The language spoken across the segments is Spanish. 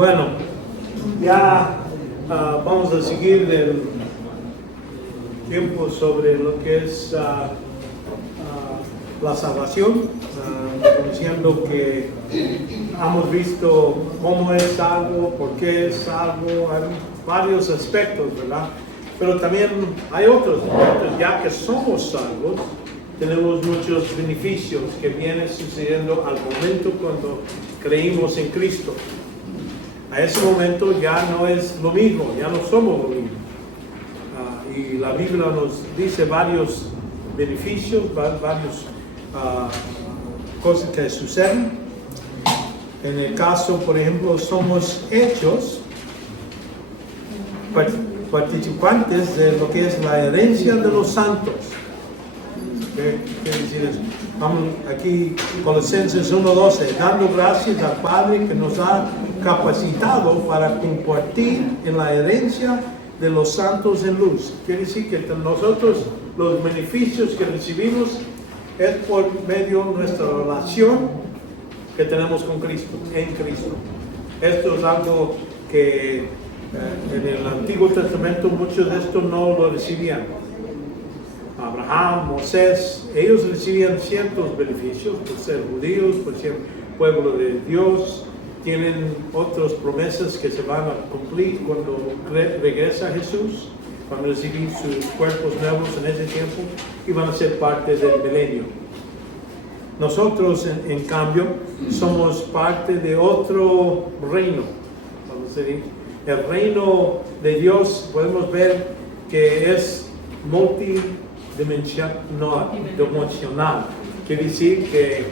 Bueno, ya vamos a seguir el tiempo sobre lo que es la salvación, diciendo que hemos visto cómo es salvo, por qué es salvo, hay varios aspectos, ¿verdad? Pero también hay otros aspectos, ya que somos salvos, tenemos muchos beneficios que vienen sucediendo al momento cuando creímos en Cristo. A ese momento ya no es lo mismo, ya no somos lo mismo. Y la Biblia nos dice varios beneficios, varias cosas que suceden. En el caso, por ejemplo, somos hechos participantes de lo que es la herencia de los santos. ¿Qué quiere decir eso? Vamos aquí, Colosenses 1:12, dando gracias al Padre que nos ha capacitado para compartir en la herencia de los santos en luz. Quiere decir que nosotros los beneficios que recibimos es por medio de nuestra relación que tenemos con Cristo, en Cristo. Esto es algo que en el Antiguo Testamento muchos de estos no lo recibían. Abraham, Moisés, ellos recibían ciertos beneficios por ser judíos, por ser pueblo de Dios. Tienen otras promesas que se van a cumplir cuando regresa Jesús, cuando reciben sus cuerpos nuevos en ese tiempo y van a ser parte del milenio. Nosotros, en cambio, somos parte de otro reino. Vamos a decir, el reino de Dios podemos ver que es multidimensional. Quiere decir que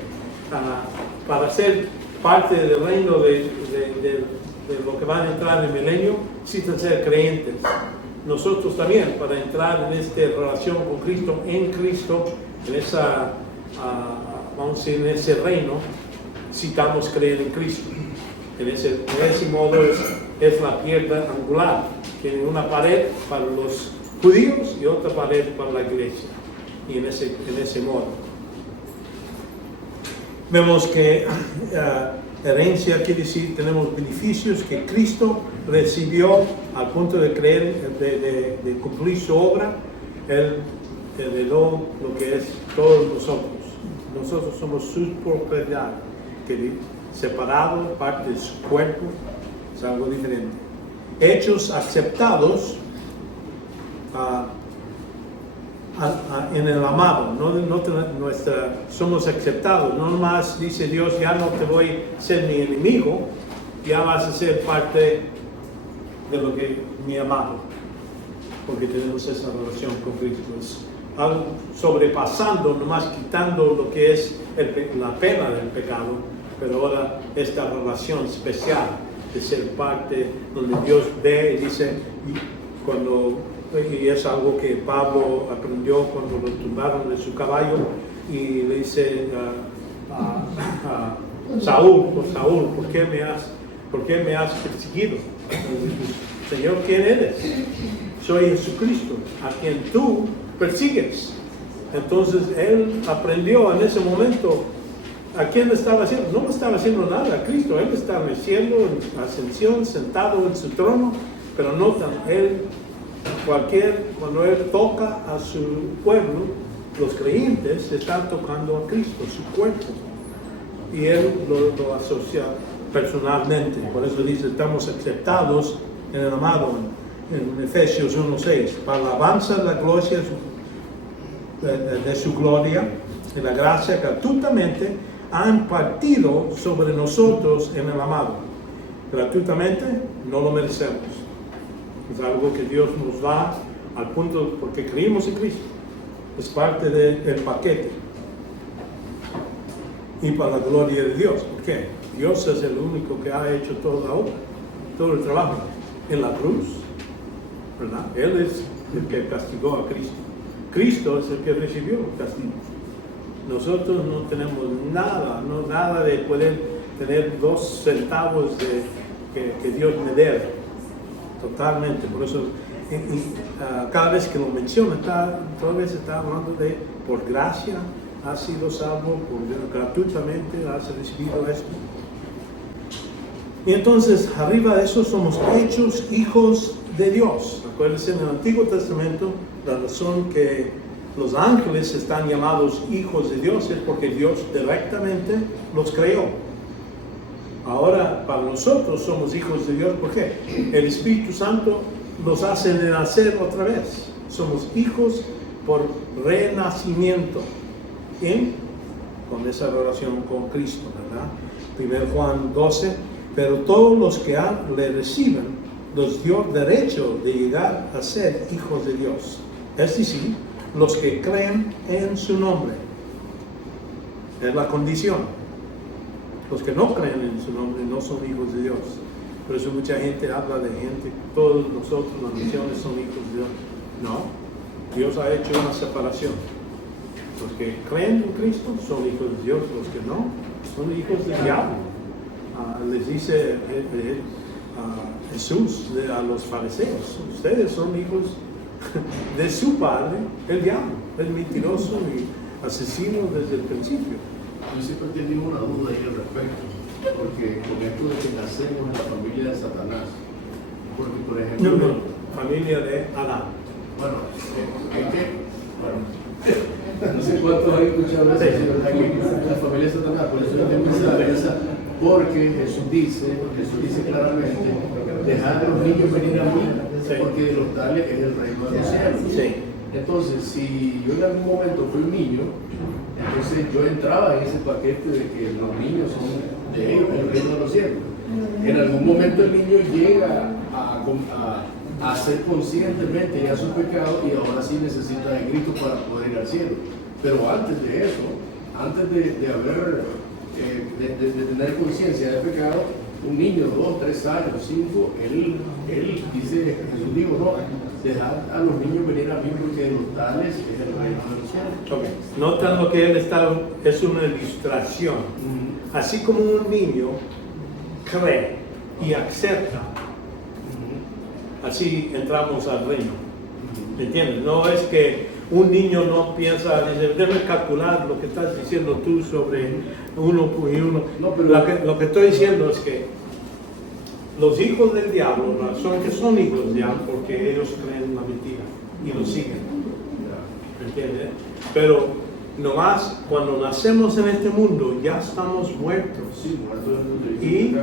para ser parte del reino de lo que van a entrar en el milenio, necesitan ser creyentes. Nosotros también, para entrar en esta relación con Cristo, en Cristo, en esa, vamos a decir, en ese reino, necesitamos creer en Cristo. En ese modo es la piedra angular. Tiene una pared para los judíos y otra pared para la iglesia. Y en ese modo. Vemos que herencia quiere decir tenemos beneficios que Cristo recibió al punto de creer, de cumplir su obra. Él heredó lo que es todos nosotros. Nosotros somos su propiedad, que separado, parte de su cuerpo, es algo diferente. Hechos aceptados en el amado, somos aceptados, no nomás dice Dios, ya no te voy a ser mi enemigo, ya vas a ser parte de lo que mi amado, porque tenemos esa relación con Cristo. Es algo sobrepasando, nomás quitando lo que es la pena del pecado, pero ahora esta relación especial de ser parte donde Dios ve y dice, y es algo que Pablo aprendió cuando lo tumbaron de su caballo y le dice a Saúl, ¿por qué me has perseguido? Señor, ¿quién eres? Soy Jesucristo, a quien tú persigues. Entonces él aprendió en ese momento a quién estaba haciendo. No estaba haciendo nada a Cristo, él estaba en el cielo, en ascensión, sentado en su trono, pero notan, cuando él toca a su pueblo, los creyentes están tocando a Cristo, su cuerpo, y él lo asocia personalmente. Por eso dice, estamos aceptados en el amado, en Efesios 1:6, para la alabanza de la gloria de su gloria y la gracia gratuitamente ha impartido sobre nosotros en el amado. Gratuitamente no lo merecemos. Es algo que Dios nos da al punto porque creímos en Cristo. Es parte del paquete. Y para la gloria de Dios. ¿Por qué? Dios es el único que ha hecho toda la obra, todo el trabajo. En la cruz, ¿verdad? Él es el que castigó a Cristo. Cristo es el que recibió el castigo. Nosotros no tenemos nada de poder tener 2 centavos que Dios me dé. Totalmente, por eso cada vez que lo menciona, toda vez está hablando de por gracia has sido salvo, gratuitamente has recibido esto. Y entonces, arriba de eso somos hechos hijos de Dios. Acuérdense, en el Antiguo Testamento, la razón que los ángeles están llamados hijos de Dios es porque Dios directamente los creó. Ahora, para nosotros somos hijos de Dios, ¿por qué? El Espíritu Santo nos hace nacer otra vez. Somos hijos por renacimiento. ¿Bien? Con esa relación con Cristo, ¿verdad? 1 Juan 12, pero todos los que le reciben, los dio derecho de llegar a ser hijos de Dios. Es decir, los que creen en su nombre. Es la condición. Los que no creen en su nombre no son hijos de Dios. Por eso mucha gente habla de gente, todos nosotros, las naciones, son hijos de Dios. No, Dios ha hecho una separación. Los que creen en Cristo son hijos de Dios, los que no son hijos del diablo. Les dice Jesús a los fariseos, ustedes son hijos de su padre, el diablo, el mentiroso y asesino desde el principio. Yo siempre he tenido una duda ahí al respecto, porque con esto de que nacemos en la familia de Satanás, porque por ejemplo... Familia de Adán. Bueno, no sé cuántos han escuchado eso, la familia de Satanás, por eso yo tengo esa, porque Jesús dice claramente, dejad a los niños venir a mí, porque de los tales es el reino de los cielos. Sí. Entonces, si yo en algún momento fui un niño, entonces yo entraba en ese paquete de que los niños son de ellos, el reino de los cielos. En algún momento el niño llega a ser conscientemente ya su pecado y ahora sí necesita de Cristo para poder ir al cielo. Pero antes de eso, antes de haber, de tener conciencia de pecado, un niño, 2, 3 años, 5, él dice, Jesús dijo, no, dejad a los niños venir a mí porque de los tales es el reino de los cielos. Okay. Notan lo que él está, es una ilustración. Así como un niño cree y acepta, así entramos al reino. ¿Me entiendes? No es que un niño no piensa, dice, déjame calcular lo que estás diciendo tú sobre uno y uno. No, pero lo que estoy diciendo es que los hijos del diablo, la razón que son hijos del diablo, porque ellos creen en la mentira y lo siguen. ¿Me entiendes? Pero nomás cuando nacemos en este mundo ya estamos muertos. sí, muertos Y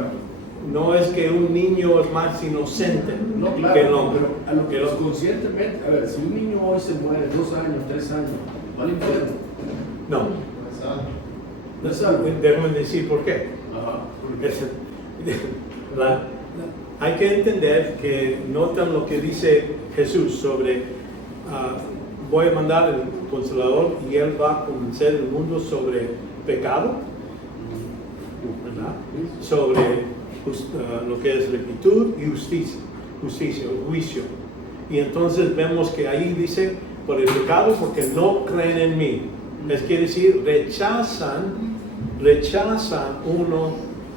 no es que un niño es más inocente no, claro, que el hombre. pero a lo que los conscientemente, a ver, si un niño hoy se muere 2 años, 3 años, ¿va al infierno? No. No es algo. Déjame decir por qué. Ajá. Hay que entender que notan lo que dice Jesús sobre voy a mandar el Consolador y él va a convencer el mundo sobre pecado, ¿verdad? Sobre lo que es rectitud y justicia, juicio. Y entonces vemos que ahí dice por el pecado porque no creen en mí. Es quiere decir rechazan uno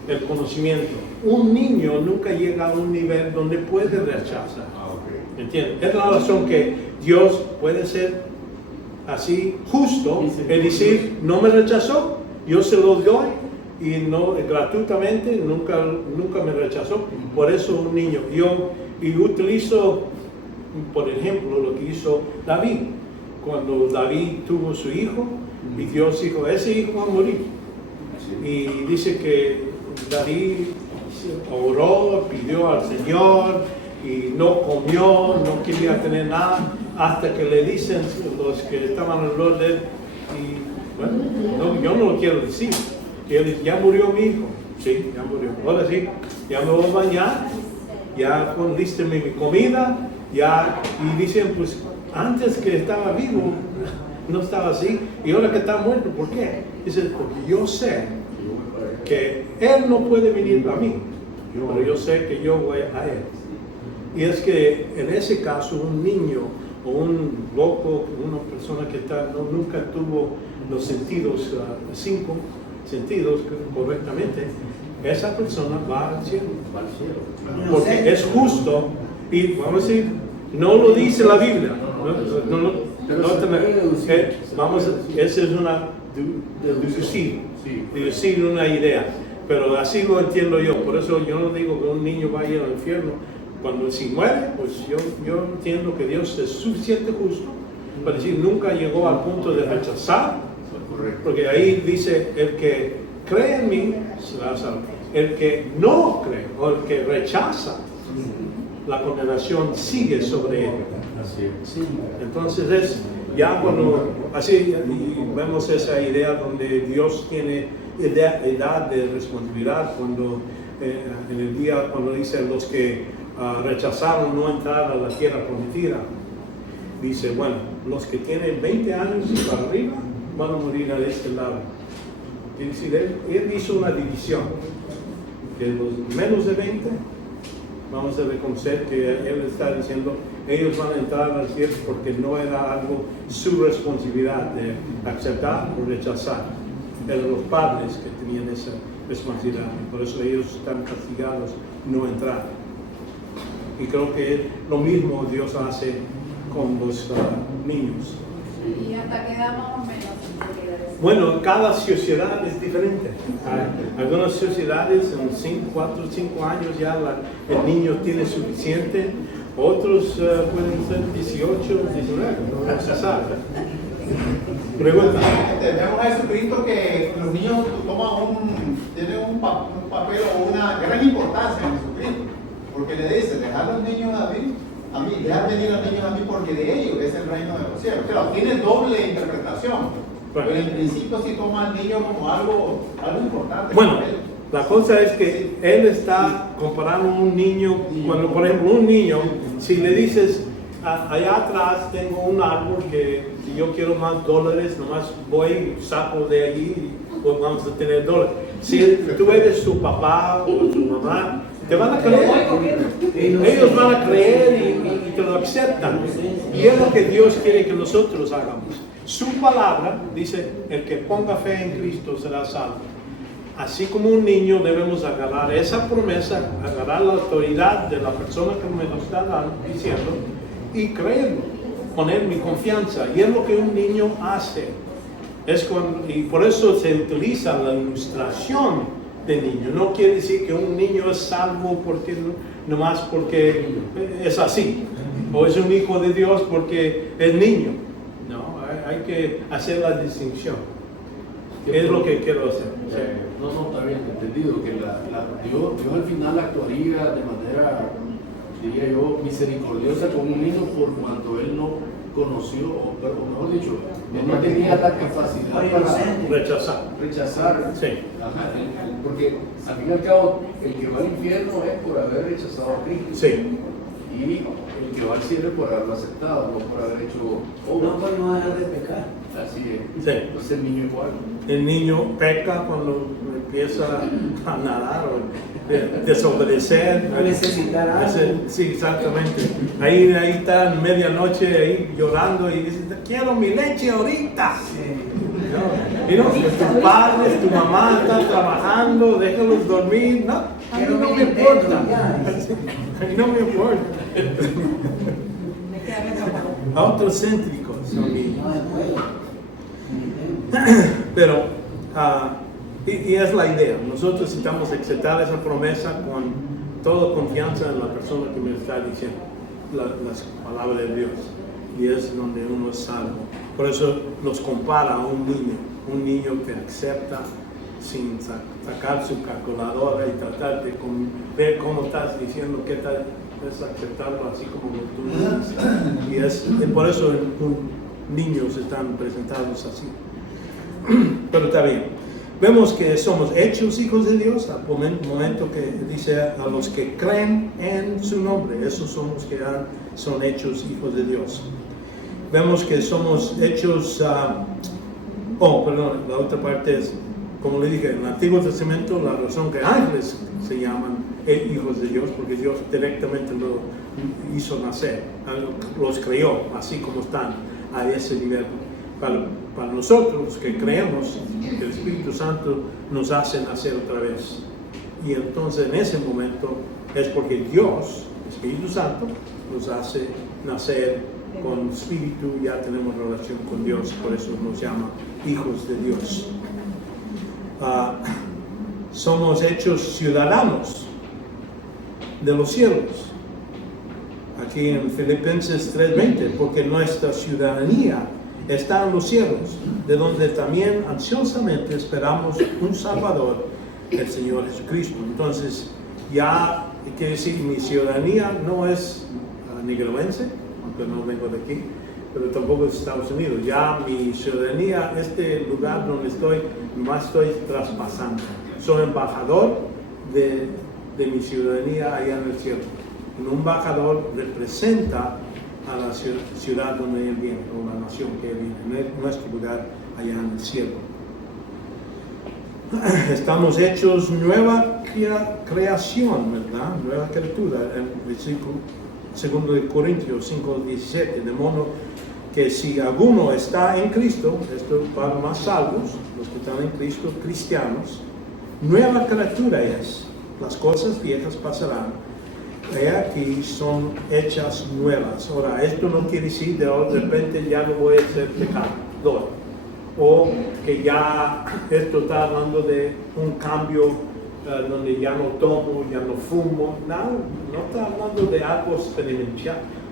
el conocimiento. Un niño nunca llega a un nivel donde puede rechazar. ¿Me entiendes? Es la razón que Dios puede ser así justo y decir, no me rechazó, yo se lo doy y no gratuitamente, nunca me rechazó. Por eso un niño, yo utilizo, por ejemplo, lo que hizo David. Cuando David tuvo su hijo y Dios dijo, ese hijo va a morir. Y dice que David oró, pidió al Señor y no comió, no quería tener nada, hasta que le dicen los que estaban alrededor de él, y bueno, yo no lo quiero decir, y él dice, ya murió mi hijo, sí, ya murió, ahora sí, ya me voy a bañar, ya liste mi comida, ya, y dicen, pues antes que estaba vivo, no estaba así, y ahora que está muerto, ¿por qué? Dice, porque yo sé que él no puede venir a mí, pero yo sé que yo voy a él. Y es que en ese caso un niño o un loco, una persona que nunca tuvo los sentidos, 5 sentidos correctamente, esa persona va al cielo. Porque es justo, y vamos a decir, no lo dice la Biblia. Esa es una deducir una idea. Pero así lo entiendo yo. Por eso yo no digo que un niño vaya al infierno. Cuando si muere, pues yo entiendo que Dios es suficiente justo para decir nunca llegó al punto de rechazar. Porque ahí dice, el que cree en mí será salvo. El que no cree o el que rechaza, la condenación sigue sobre él. Entonces es ya cuando así vemos esa idea donde Dios tiene edad de responsabilidad, cuando en el día cuando dice los que rechazaron no entrar a la tierra prometida, dice, bueno, los que tienen 20 años y para arriba van a morir a este lado. Es decir, él hizo una división, que los menos de 20 vamos a reconocer que él está diciendo ellos van a entrar al cielo porque no era algo su responsabilidad de aceptar o rechazar. Eran los padres que tenían esa responsabilidad y por eso ellos están castigados no entrar. Y creo que lo mismo Dios hace con los niños. ¿Y hasta qué edad más o menos? Bueno, cada sociedad es diferente. Hay algunas sociedades en 4 o 5 años ya el niño tiene suficiente, otros pueden ser 18, 19, no se sabe. Pregunta. Entendemos a Jesucristo que los niños tienen un papel o una gran importancia en Jesucristo, porque le dice, dejad a los niños a mí, dejad venir a los niños a mí porque de ellos es el reino de los cielos. Claro, tiene doble interpretación. Pero en principio sí toma al niño como algo importante. Bueno, la cosa es que él está comparando un niño, cuando por ejemplo un niño, si le dices, allá atrás tengo un árbol que si yo quiero más dólares, nomás voy, saco de allí y pues vamos a tener dólares. Si tú eres tu papá o tu mamá, te van a creer. Ellos van a creer y te lo aceptan. Y es lo que Dios quiere que nosotros hagamos. Su palabra dice, el que ponga fe en Cristo será salvo. Así como un niño debemos agarrar esa promesa, agarrar la autoridad de la persona que me lo está diciendo y creerlo, poner mi confianza. Y es lo que un niño hace. Y por eso se utiliza la ilustración de niño. No quiere decir que un niño es salvo nomás porque es así. O es un hijo de Dios porque es niño. Hay que hacer la distinción. Es lo que quiero hacer. No, está bien entendido, que Dios al final actuaría de manera, diría yo, misericordiosa con un niño por cuanto él no conoció, o mejor dicho, él no tenía la capacidad para rechazar. Sí. Ajá, porque al fin y al cabo, el que va al infierno es por haber rechazado a Cristo. Sí. Y el que va al cielo es por haberlo aceptado, no por haber hecho obras. No, pues no dejar de pecar. Así es. Sí. Entonces el niño igual. El niño peca cuando empieza a nadar o desobedecer. A necesitar algo. Sí, exactamente. Ahí está en medianoche ahí llorando y dice, quiero mi leche ahorita. Sí. ¿No? Tus padres, tu mamá están trabajando, déjalos dormir. No, a mí no me importa. A mí no me importa. Autocéntricos son niños. Pero, y es la idea, nosotros necesitamos aceptar esa promesa con toda confianza en la persona que me está diciendo las palabras de Dios, y es donde uno es salvo. Por eso nos compara a un niño que acepta sin sacar su calculadora y tratar de ver cómo estás diciendo, qué tal es aceptarlo así como tú dices. Y por eso niños están presentados así. Pero está bien. Vemos que somos hechos hijos de Dios al momento que dice a los que creen en su nombre. Esos son los que son hechos hijos de Dios. Vemos que somos hechos... la otra parte es, como le dije, en el Antiguo Testamento la razón que ángeles se llaman hijos de Dios, porque Dios directamente lo hizo nacer, los creó así como están a ese nivel. Para nosotros que creemos que el Espíritu Santo nos hace nacer otra vez. Y entonces en ese momento es porque Dios, Espíritu Santo, nos hace nacer con Espíritu, ya tenemos relación con Dios, por eso nos llama hijos de Dios. somos hechos ciudadanos de los cielos. Aquí en Filipenses 3:20, porque nuestra ciudadanía está en los cielos, de donde también ansiosamente esperamos un Salvador, el Señor Jesucristo. Entonces, ya quiere decir, mi ciudadanía no es nicaragüense, aunque no vengo de aquí, pero tampoco es Estados Unidos. Ya mi ciudadanía, este lugar donde estoy, más estoy traspasando. Soy embajador de mi ciudadanía allá en el cielo. Un embajador representa a la ciudad donde él viene, o la nación que él viene, en nuestro lugar allá en el cielo. Estamos hechos nueva creación, ¿verdad? Nueva criatura, el versículo 2 de Corintios 5:17, de modo que si alguno está en Cristo, esto es para los más salvos, los que están en Cristo, cristianos, nueva criatura es, las cosas viejas pasarán, he aquí son hechas nuevas. Ahora, esto no quiere decir de repente ya no voy a ser pecador, o que ya esto está hablando de un cambio donde ya no tomo, ya no fumo. No está hablando de algo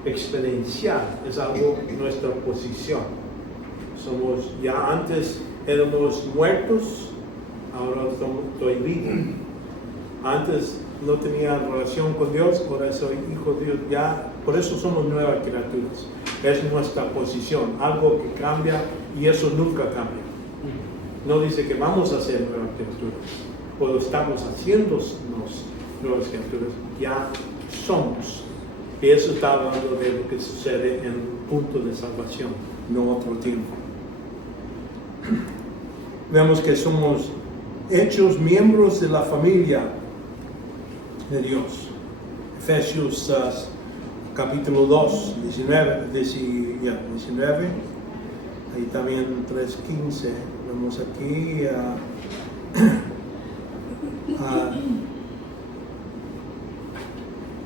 experiencial, es algo nuestra posición. Somos, ya antes éramos muertos, ahora estoy vivo. Antes no tenía relación con Dios, ahora soy hijo de Dios. Ya, por eso somos nuevas criaturas. Es nuestra posición, algo que cambia y eso nunca cambia. No dice que vamos a ser nuevas criaturas, o estamos haciéndonos nuevas criaturas, ya somos. Y eso está hablando de lo que sucede en un punto de salvación, no otro tiempo. Vemos que somos hechos miembros de la familia de Dios. Efesios capítulo 2, 19, ahí también 3:15, vemos aquí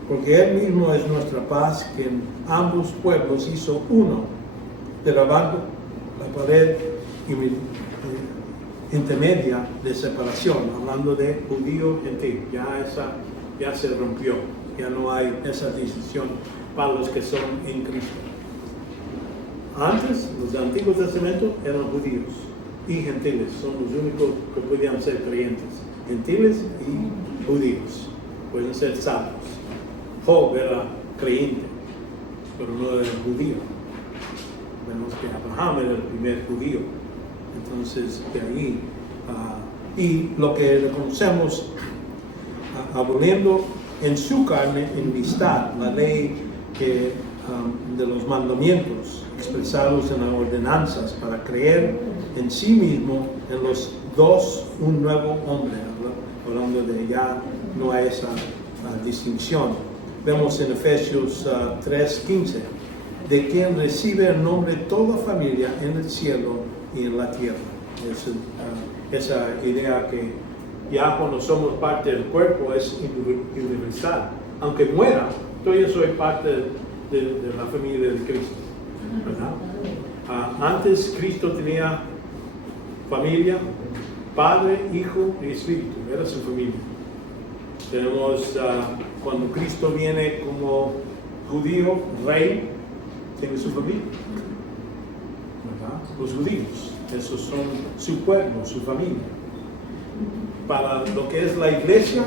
porque Él mismo es nuestra paz, que en ambos pueblos hizo uno, derribando la pared intermedia de separación, hablando de judío gentil. Ya se rompió, ya no hay esa distinción para los que son en Cristo. Antes, los del Antiguo Testamento eran judíos y gentiles, son los únicos que podían ser creyentes. Gentiles y judíos pueden ser salvos. Job era creyente, pero no era judío. Vemos que Abraham era el primer judío. Entonces, de ahí, y lo que reconocemos, aboliendo en su carne enemistad, la ley de los mandamientos expresados en las ordenanzas, para creer en sí mismo, en los dos, un nuevo hombre, hablando de ya no hay esa distinción. Vemos en Efesios 3:15, de quien recibe el nombre toda familia en el cielo y en la tierra. Esa idea que ya cuando somos parte del cuerpo es universal. Aunque muera, todavía soy parte de la familia de Cristo, ¿verdad? Antes Cristo tenía familia, Padre, Hijo y Espíritu, era su familia. Tenemos, cuando Cristo viene como judío, rey, tiene su familia, ¿verdad? Los judíos, esos son su pueblo, su familia. Para lo que es la iglesia,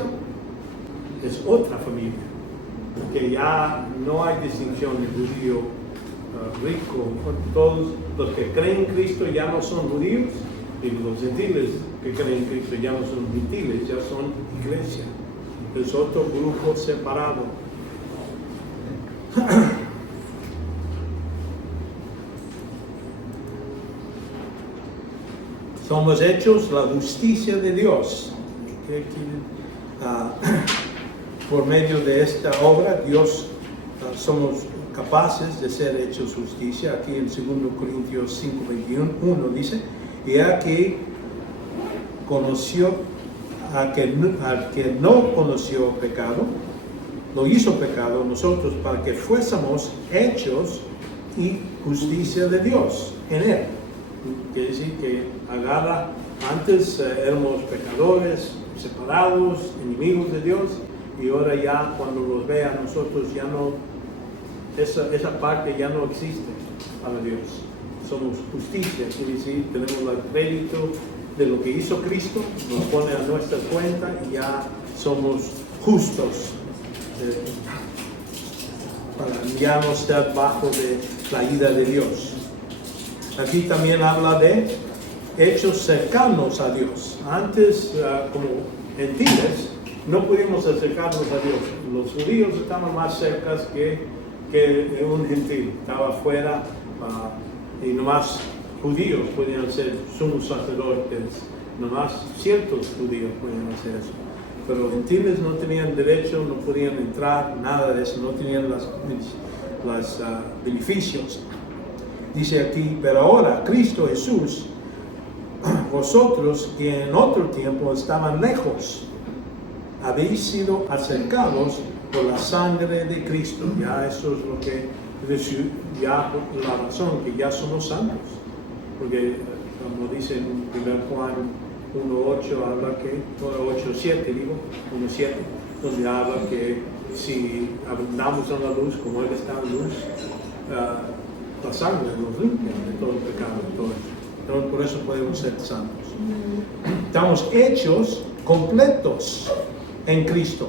es otra familia, porque ya no hay distinción de judío rico. Todos los que creen en Cristo ya no son judíos, y los gentiles que creen en Cristo ya no son gentiles, ya son iglesia. Es otro grupo separado. Somos hechos la justicia de Dios. Por medio de esta obra, Dios, somos capaces de ser hechos justicia. Aquí en 2 Corintios 5:21 dice, y aquí conoció al que no conoció pecado, lo hizo pecado nosotros para que fuésemos hechos y justicia de Dios en él. Quiere decir que agarra, antes éramos pecadores, separados, enemigos de Dios, y ahora ya cuando los ve a nosotros ya no, esa parte ya no existe para Dios. Somos justicia, quiere decir, tenemos el crédito de lo que hizo Cristo, nos pone a nuestra cuenta y ya somos justos. Para ya no estar bajo de la ira de Dios. Aquí también habla de hechos cercanos a Dios. Antes, como gentiles, no pudimos acercarnos a Dios. Los judíos estaban más cerca que un gentil. Estaba afuera y nomás judíos podían ser sumos sacerdotes. Nomás ciertos judíos podían hacer eso. Pero gentiles no tenían derecho, no podían entrar, nada de eso, no tenían los beneficios. Dice aquí, pero ahora Cristo Jesús, vosotros que en otro tiempo estaban lejos, habéis sido acercados por la sangre de Cristo. Ya eso es lo que ya la razón que ya somos santos. Porque como dice en 1 Juan 1.8 habla que, 1.8.7 digo, 1.7, donde habla que si abundamos en la luz como Él está en luz, la sangre nos limpia de todo el pecado, de todo eso. Entonces, por eso podemos ser santos. Estamos hechos completos en Cristo.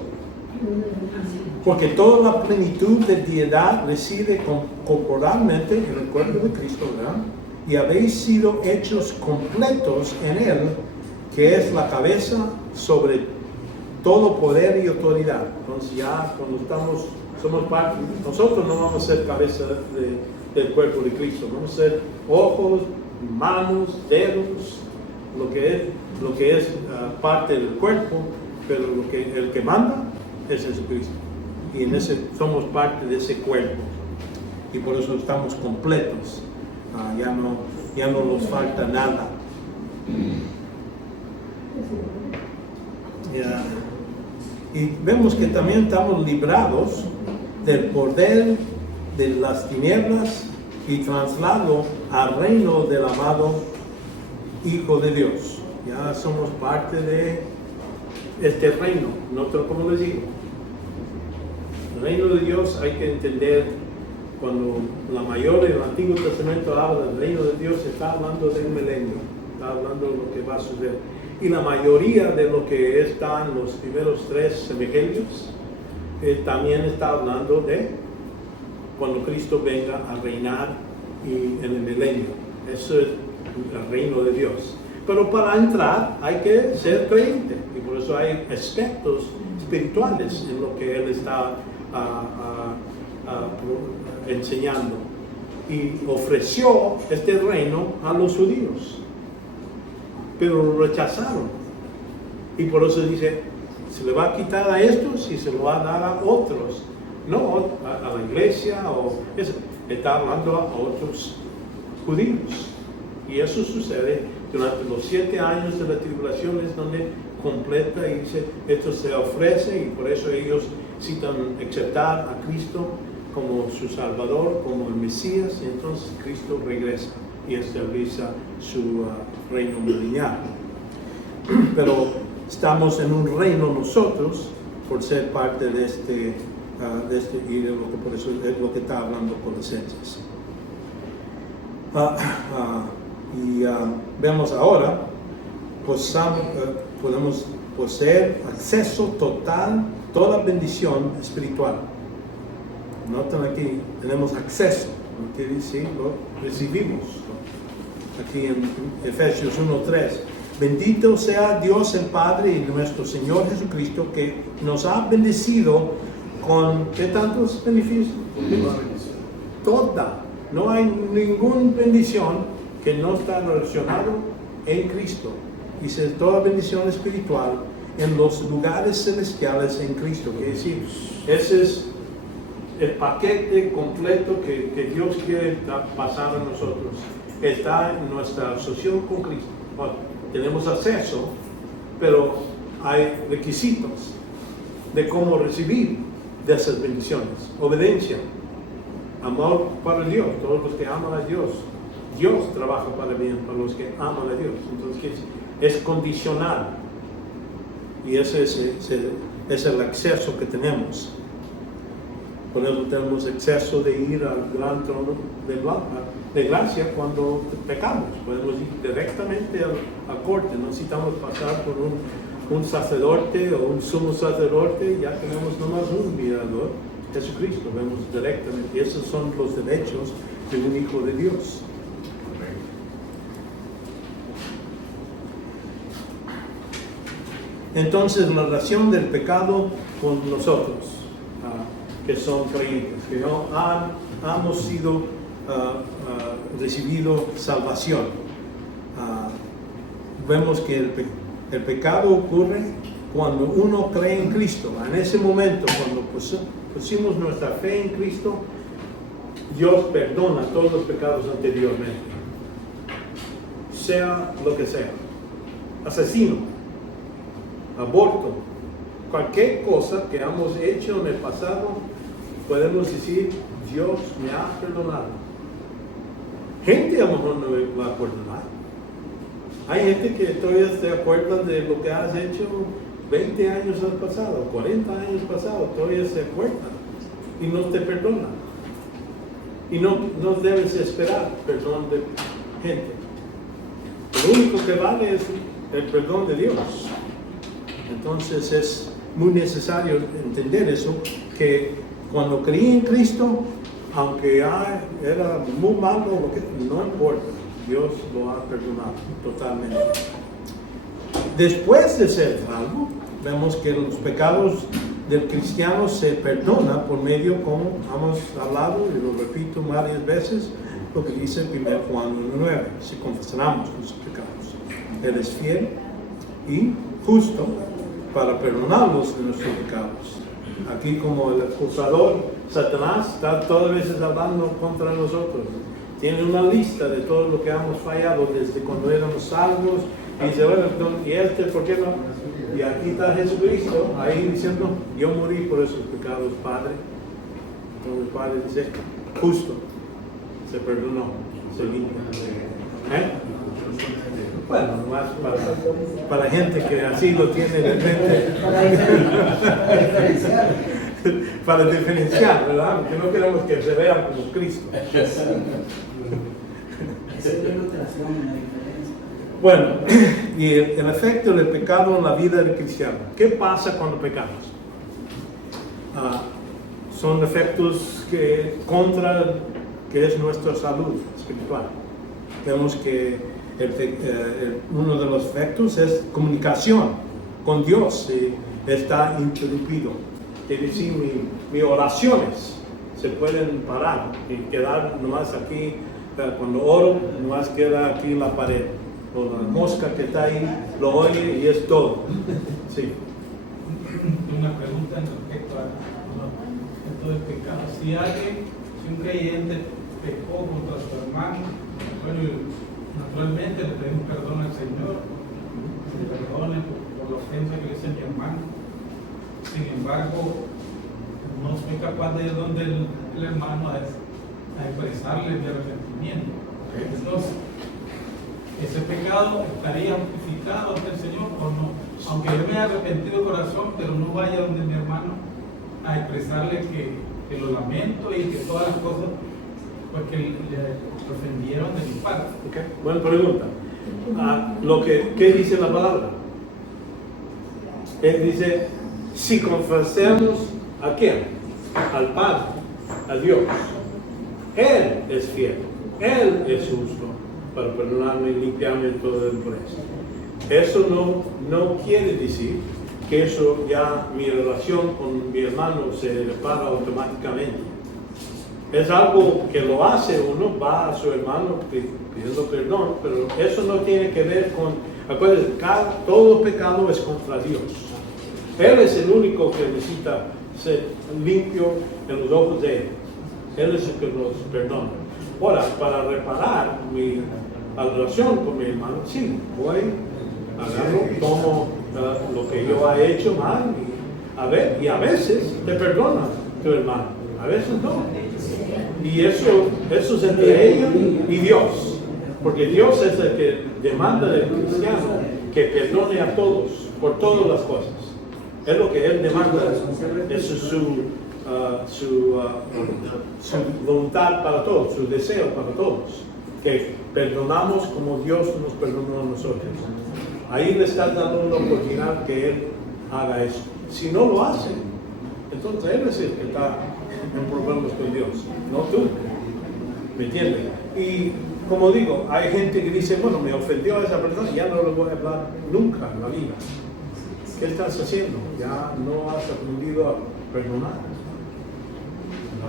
Porque toda la plenitud de deidad reside corporalmente en el cuerpo de Cristo, ¿verdad? Y habéis sido hechos completos en Él, que es la cabeza sobre todo poder y autoridad. Entonces ya cuando somos parte, nosotros no vamos a ser cabeza del cuerpo de Cristo, vamos a ser ojos, manos, dedos, lo que es parte del cuerpo, pero el que manda es Jesucristo. Y en somos parte de ese cuerpo. Y por eso estamos completos. Ya no nos falta nada. Y vemos que también estamos librados del poder de las tinieblas y traslado al reino del amado Hijo de Dios. Ya somos parte de este reino. ¿Cómo les digo? El reino de Dios hay que entender, cuando la mayoría del Antiguo Testamento habla del reino de Dios, está hablando del milenio, está hablando de lo que va a suceder. Y la mayoría de lo que está en los primeros 3 evangelios también está hablando de cuando Cristo venga a reinar en el milenio. Eso es el reino de Dios. Pero para entrar hay que ser creyente, y por eso hay aspectos espirituales en lo que Él está enseñando. Y ofreció este reino a los judíos, pero lo rechazaron. Y por eso dice, se le va a quitar a estos y se lo va a dar a otros. No a la iglesia, está hablando a otros judíos. Y eso sucede durante los 7 años de la tribulación, es donde completa y dice, esto se ofrece, y por eso ellos citan aceptar a Cristo como su Salvador, como el Mesías, y entonces Cristo regresa y establece su reino milenial. Pero estamos en un reino nosotros por ser parte de este y de lo que por eso es lo que está hablando Colosenses. Vemos ahora, pues, podemos poseer acceso total, toda bendición espiritual. Noten aquí, tenemos acceso, ¿no quiere decir? Lo recibimos. Aquí en Efesios 1:3. Bendito sea Dios el Padre y nuestro Señor Jesucristo, que nos ha bendecido con ¿qué tantos beneficios? Toda. No hay ninguna bendición que no está relacionado en Cristo. Dice toda bendición espiritual en los lugares celestiales en Cristo. Quiere decir, ese es el paquete completo que Dios quiere pasar a nosotros. Está en nuestra asociación con Cristo. Bueno, tenemos acceso, pero hay requisitos de cómo recibir de esas bendiciones. Obediencia, amor para Dios, todos los que aman a Dios. Dios trabaja para bien para los que aman a Dios. Entonces es condicional. Y ese es el acceso que tenemos. Por eso tenemos acceso de ir al gran trono de gracia cuando pecamos. Podemos ir directamente a corte, no necesitamos pasar por un sacerdote o un sumo sacerdote, ya tenemos nomás un mediador, Jesucristo, vemos directamente. Y esos son los derechos de un hijo de Dios. Entonces, la relación del pecado con nosotros, que son creyentes, que no hemos sido recibido salvación. Vemos que el pecado ocurre cuando uno cree en Cristo. En ese momento, cuando pusimos nuestra fe en Cristo, Dios perdona todos los pecados anteriormente, sea lo que sea, asesino, aborto, cualquier cosa que hemos hecho en el pasado, podemos decir, Dios me ha perdonado. Gente a lo mejor no me va a perdonar. Hay gente que todavía se acuerda de lo que has hecho 20 años pasado, 40 años pasado, todavía se acuerda y no te perdona. Y no debes esperar perdón de gente. Lo único que vale es el perdón de Dios. Entonces es muy necesario entender eso, que cuando creí en Cristo, aunque era muy malo, no importa, Dios lo ha perdonado totalmente. Después de ser salvo, vemos que los pecados del cristiano se perdonan por medio, como hemos hablado y lo repito varias veces, lo que dice 1 Juan 1:9, si confesamos nuestros pecados. Él es fiel y justo para perdonarnos de nuestros pecados. Aquí, como el acusador, Satanás está todas veces hablando contra nosotros. Tiene una lista de todo lo que hemos fallado desde cuando éramos salvos. Y dice, bueno, ¿y por qué no? Y aquí está Jesucristo, ahí diciendo, yo morí por esos pecados, Padre. Entonces el Padre dice, justo, se perdonó, se limpia. Bueno, nomás para gente que así lo tiene en mente. Para diferenciar, ¿verdad? Porque no queremos que se vean como Cristo. Bueno, y el efecto del pecado en la vida del cristiano. ¿Qué pasa cuando pecamos? Son efectos que es nuestra salud espiritual. Vemos que uno de los efectos es comunicación con Dios, está interrumpido. Es decir, mis oraciones se pueden parar y quedar nomás aquí, cuando oro, nomás queda aquí en la pared. O la mosca que está ahí lo oye y es todo. Sí. Una pregunta en respecto a esto del pecado. Si un creyente pecó contra su hermano, bueno, naturalmente le pedimos perdón al Señor, que le perdone por la ofensa que le hice a mi hermano. Sin embargo, no soy capaz de ir donde el hermano a expresarle mi arrepentimiento. Entonces, ¿ese pecado estaría justificado ante el Señor o no? Aunque yo me haya arrepentido de corazón, pero no vaya donde mi hermano a expresarle que lo lamento y que todas las cosas pues, que le ofendieron de mi parte. Okay. Buena pregunta. ¿Qué dice la palabra? Él dice, si confesamos ¿a quién? Al Padre, a Dios. Él es fiel, Él es justo para perdonarme y limpiarme de toda impureza. Eso no quiere decir que eso ya mi relación con mi hermano se repara automáticamente. Es algo que lo hace uno, va a su hermano pidiendo perdón, pero eso no tiene que ver con, acuérdense, todo pecado es contra Dios. Él es el único que necesita ser limpio en los ojos de Él. Él es el que nos perdona. Ahora, para reparar mi relación con mi hermano, sí, voy, agarro, tomo lo que yo he hecho mal y a veces te perdona tu hermano, a veces no. Y eso es entre ellos y Dios, porque Dios es el que demanda del cristiano que perdone a todos. por todas las cosas. Es lo que Él demanda, eso es su voluntad para todos, su deseo para todos, que perdonamos como Dios nos perdonó a nosotros. Ahí le estás dando una oportunidad que Él haga eso. Si no lo hace, entonces Él es el que está en problemas con Dios, no tú. ¿Me entiendes? Y como digo, hay gente que dice, bueno, me ofendió a esa persona, ya no le voy a hablar nunca en la vida. ¿Qué estás haciendo? Ya no has aprendido a perdonar. ¿No?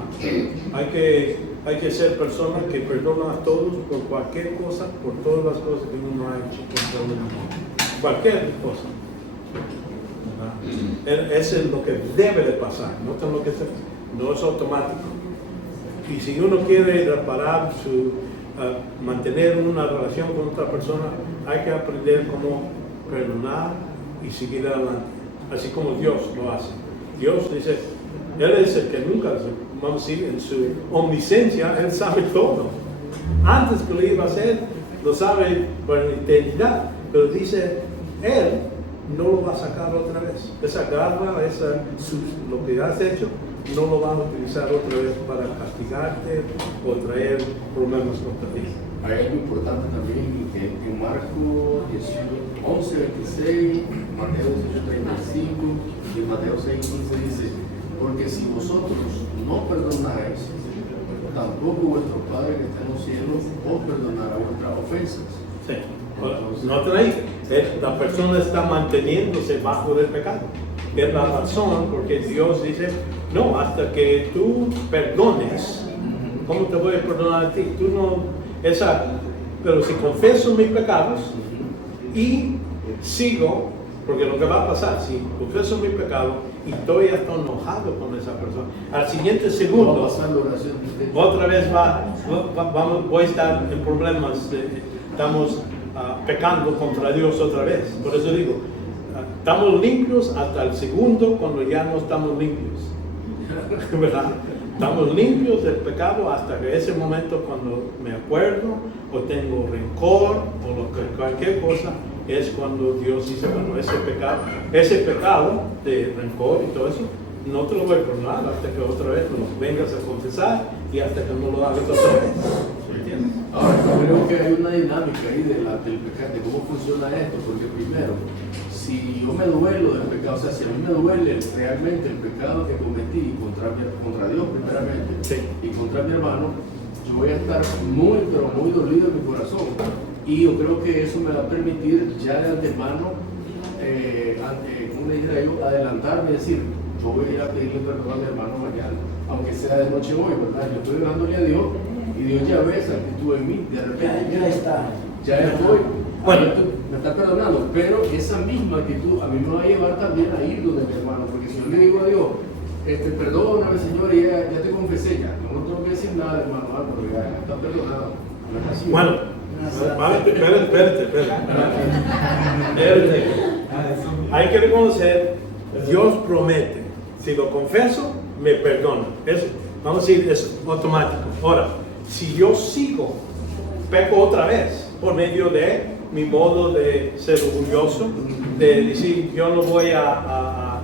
Hay que ser personas que perdonan a todos por cualquier cosa, por todas las cosas que uno ha hecho contra uno. Cualquier cosa. ¿Verdad? Eso es lo que debe de pasar, no es automático. Y si uno quiere reparar mantener una relación con otra persona, hay que aprender cómo perdonar y seguir adelante, así como Dios lo hace. Dios dice, Él es el que nunca, vamos a decir, en su omnisciencia, Él sabe todo. Antes que lo iba a hacer, lo sabe por la eternidad, pero dice, Él no lo va a sacar otra vez. Esa garra, lo que has hecho, no lo van a utilizar otra vez para castigarte o traer problemas contra ti. Hay algo importante también que en Marcos 11, 26, Mateo 18, 35 y Mateo 6, 15 dice, porque si vosotros no perdonáis, tampoco vuestro Padre que está en los cielos os perdonará vuestras ofensas. Sí. No tenéis, la persona está manteniéndose bajo el pecado. Es la razón porque Dios dice, no, hasta que tú perdones, ¿cómo te voy a perdonar a ti? Tú no, pero si confieso mis pecados y sigo, porque lo que va a pasar, si confieso mis pecados y estoy hasta enojado con esa persona, al siguiente segundo, otra vez voy a estar en problemas, estamos pecando contra Dios otra vez. Por eso digo, estamos limpios hasta el segundo cuando ya no estamos limpios. ¿Verdad? Estamos limpios del pecado hasta que ese momento cuando me acuerdo o tengo rencor o cualquier cosa, es cuando Dios dice, bueno, ese pecado de rencor y todo eso, no te lo voy a perdonar hasta que otra vez nos vengas a confesar y hasta que no lo hagas otra vez. ¿Me entiendes? Ahora, creo que hay una dinámica ahí del pecado, de cómo funciona esto, porque primero, si yo me duelo del pecado, o sea, si a mí me duele realmente el pecado que cometí contra Dios primeramente, sí, y contra mi hermano, yo voy a estar muy, pero muy dolido en mi corazón. Y yo creo que eso me va a permitir ya de antemano, como le dijera yo, adelantarme y decir, yo voy a ir a pedirle perdón a mi hermano mañana, aunque sea de noche hoy, ¿verdad? Yo estoy orándole a Dios y Dios ya ve esa actitud en mí, de repente Ya está. ya estoy, bueno, me está perdonando, pero esa misma actitud a mí me va a llevar también a ir donde mi hermano, porque si yo le digo a Dios, perdóname Señor, y ya te confesé, ya no tengo que decir nada, hermano, porque ya está perdonado. Bueno, espérate. Hay que reconocer, Dios promete, si lo confeso, me perdona. Eso, vamos a decir, es automático. Ahora, si yo sigo, peco otra vez, por medio de mi modo de ser orgulloso, de decir, yo no voy a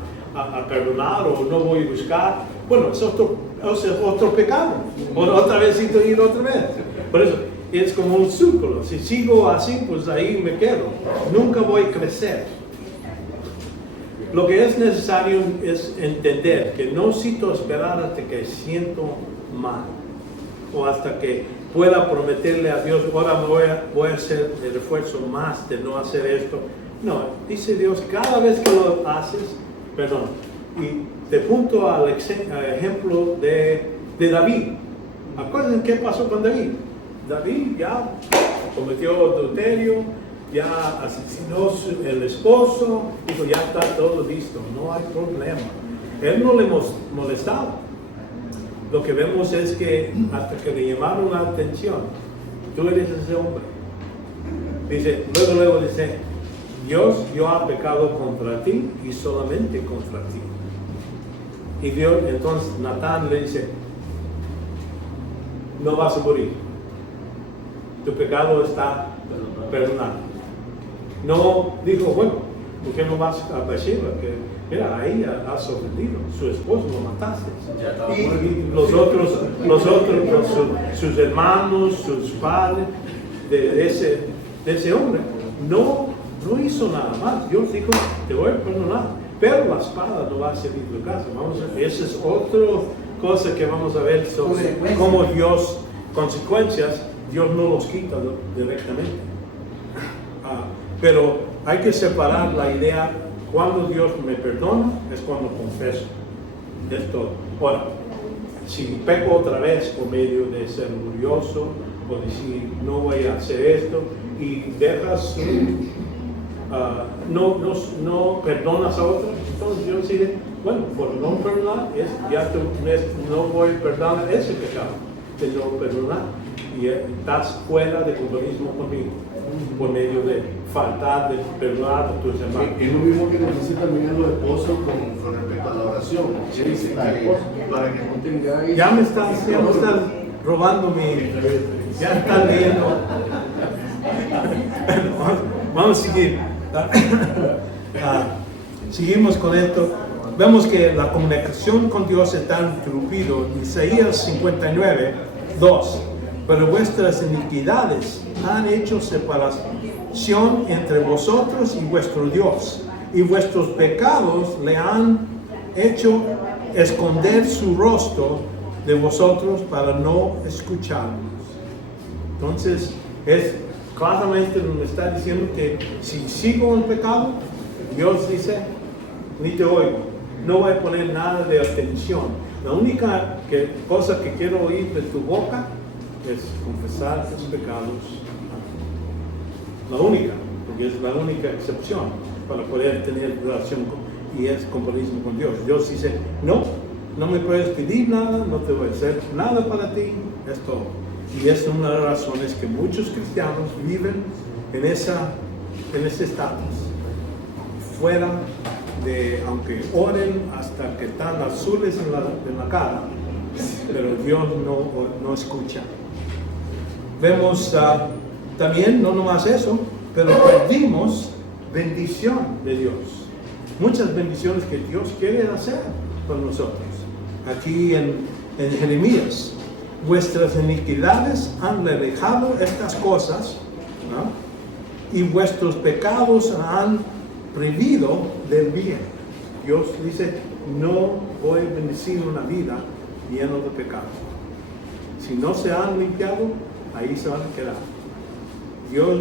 perdonar o no voy a buscar, bueno, es otro pecado. Otra vez y otra vez. Por eso, es como un círculo. Si sigo así, pues ahí me quedo. Nunca voy a crecer. Lo que es necesario es entender que no necesito esperar hasta que siento mal o hasta que pueda prometerle a Dios, ahora voy a hacer el esfuerzo más de no hacer esto. No, dice Dios, cada vez que lo haces, perdón. Y te punto al ejemplo de David. Acuérdense qué pasó con David. David ya cometió adulterio, ya asesinó el esposo, dijo, ya está todo listo, no hay problema. Él no le molestaba. Lo que vemos es que hasta que le llamaron la atención, tú eres ese hombre. Dice, luego dice, Dios, yo he pecado contra ti y solamente contra ti. Y Dios, entonces Natán le dice, no vas a morir. Tu pecado está perdonado. No dijo, bueno, ¿Por qué no vas a Bathsheba? Que, mira, ahí has ofendido, su esposo lo mataste. Ya estaba Y muerto. los otros, sus hermanos, sus padres, de ese hombre, no hizo nada más. Dios dijo, te voy a perdonar, pero la espada no va a servir tu casa. Esa es otra cosa que vamos a ver sobre cómo Dios, consecuencias, Dios no los quita directamente. Pero hay que separar la idea, cuando Dios me perdona, es cuando confieso. Esto. Ahora, si peco otra vez por medio de ser orgulloso, o decir, no voy a hacer esto, y dejas, no perdonas a otros, entonces Dios dice, bueno, por no perdonar, no voy a perdonar ese pecado, de no perdonar, y estás fuera de compromiso conmigo, por medio de faltar de perdonar a tus hermanos. Es lo mismo que nos dice también a los esposos con respecto a la oración. Que dice que para que no tengáis... Ya me están robando ya están leyendo. Vamos a seguir. Seguimos con esto. Vemos que la comunicación con Dios está interrumpida. Isaías 59, 2. Pero vuestras iniquidades han hecho separación entre vosotros y vuestro Dios, y vuestros pecados le han hecho esconder su rostro de vosotros para no escucharnos. Entonces, claramente nos está diciendo que si sigo en pecado, Dios dice, ni te oigo, no voy a poner nada de atención. La única cosa que quiero oír de tu boca es confesar tus pecados. La única, porque es la única excepción para poder tener relación y es compromiso con Dios. Dios dice, no me puedes pedir nada, no te voy a hacer nada para ti, es todo. Y es una de las razones que muchos cristianos viven en ese estatus, fuera de, aunque oren hasta que están azules en la cara, pero Dios no escucha. Vemos también, no nomás eso, pero perdimos bendición de Dios. Muchas bendiciones que Dios quiere hacer con nosotros. Aquí en Jeremías, vuestras iniquidades han alejado estas cosas, ¿no? Y vuestros pecados han prohibido del bien. Dios dice, no voy a bendecir una vida llena de pecado. Si no se han limpiado, ahí se van a quedar. Dios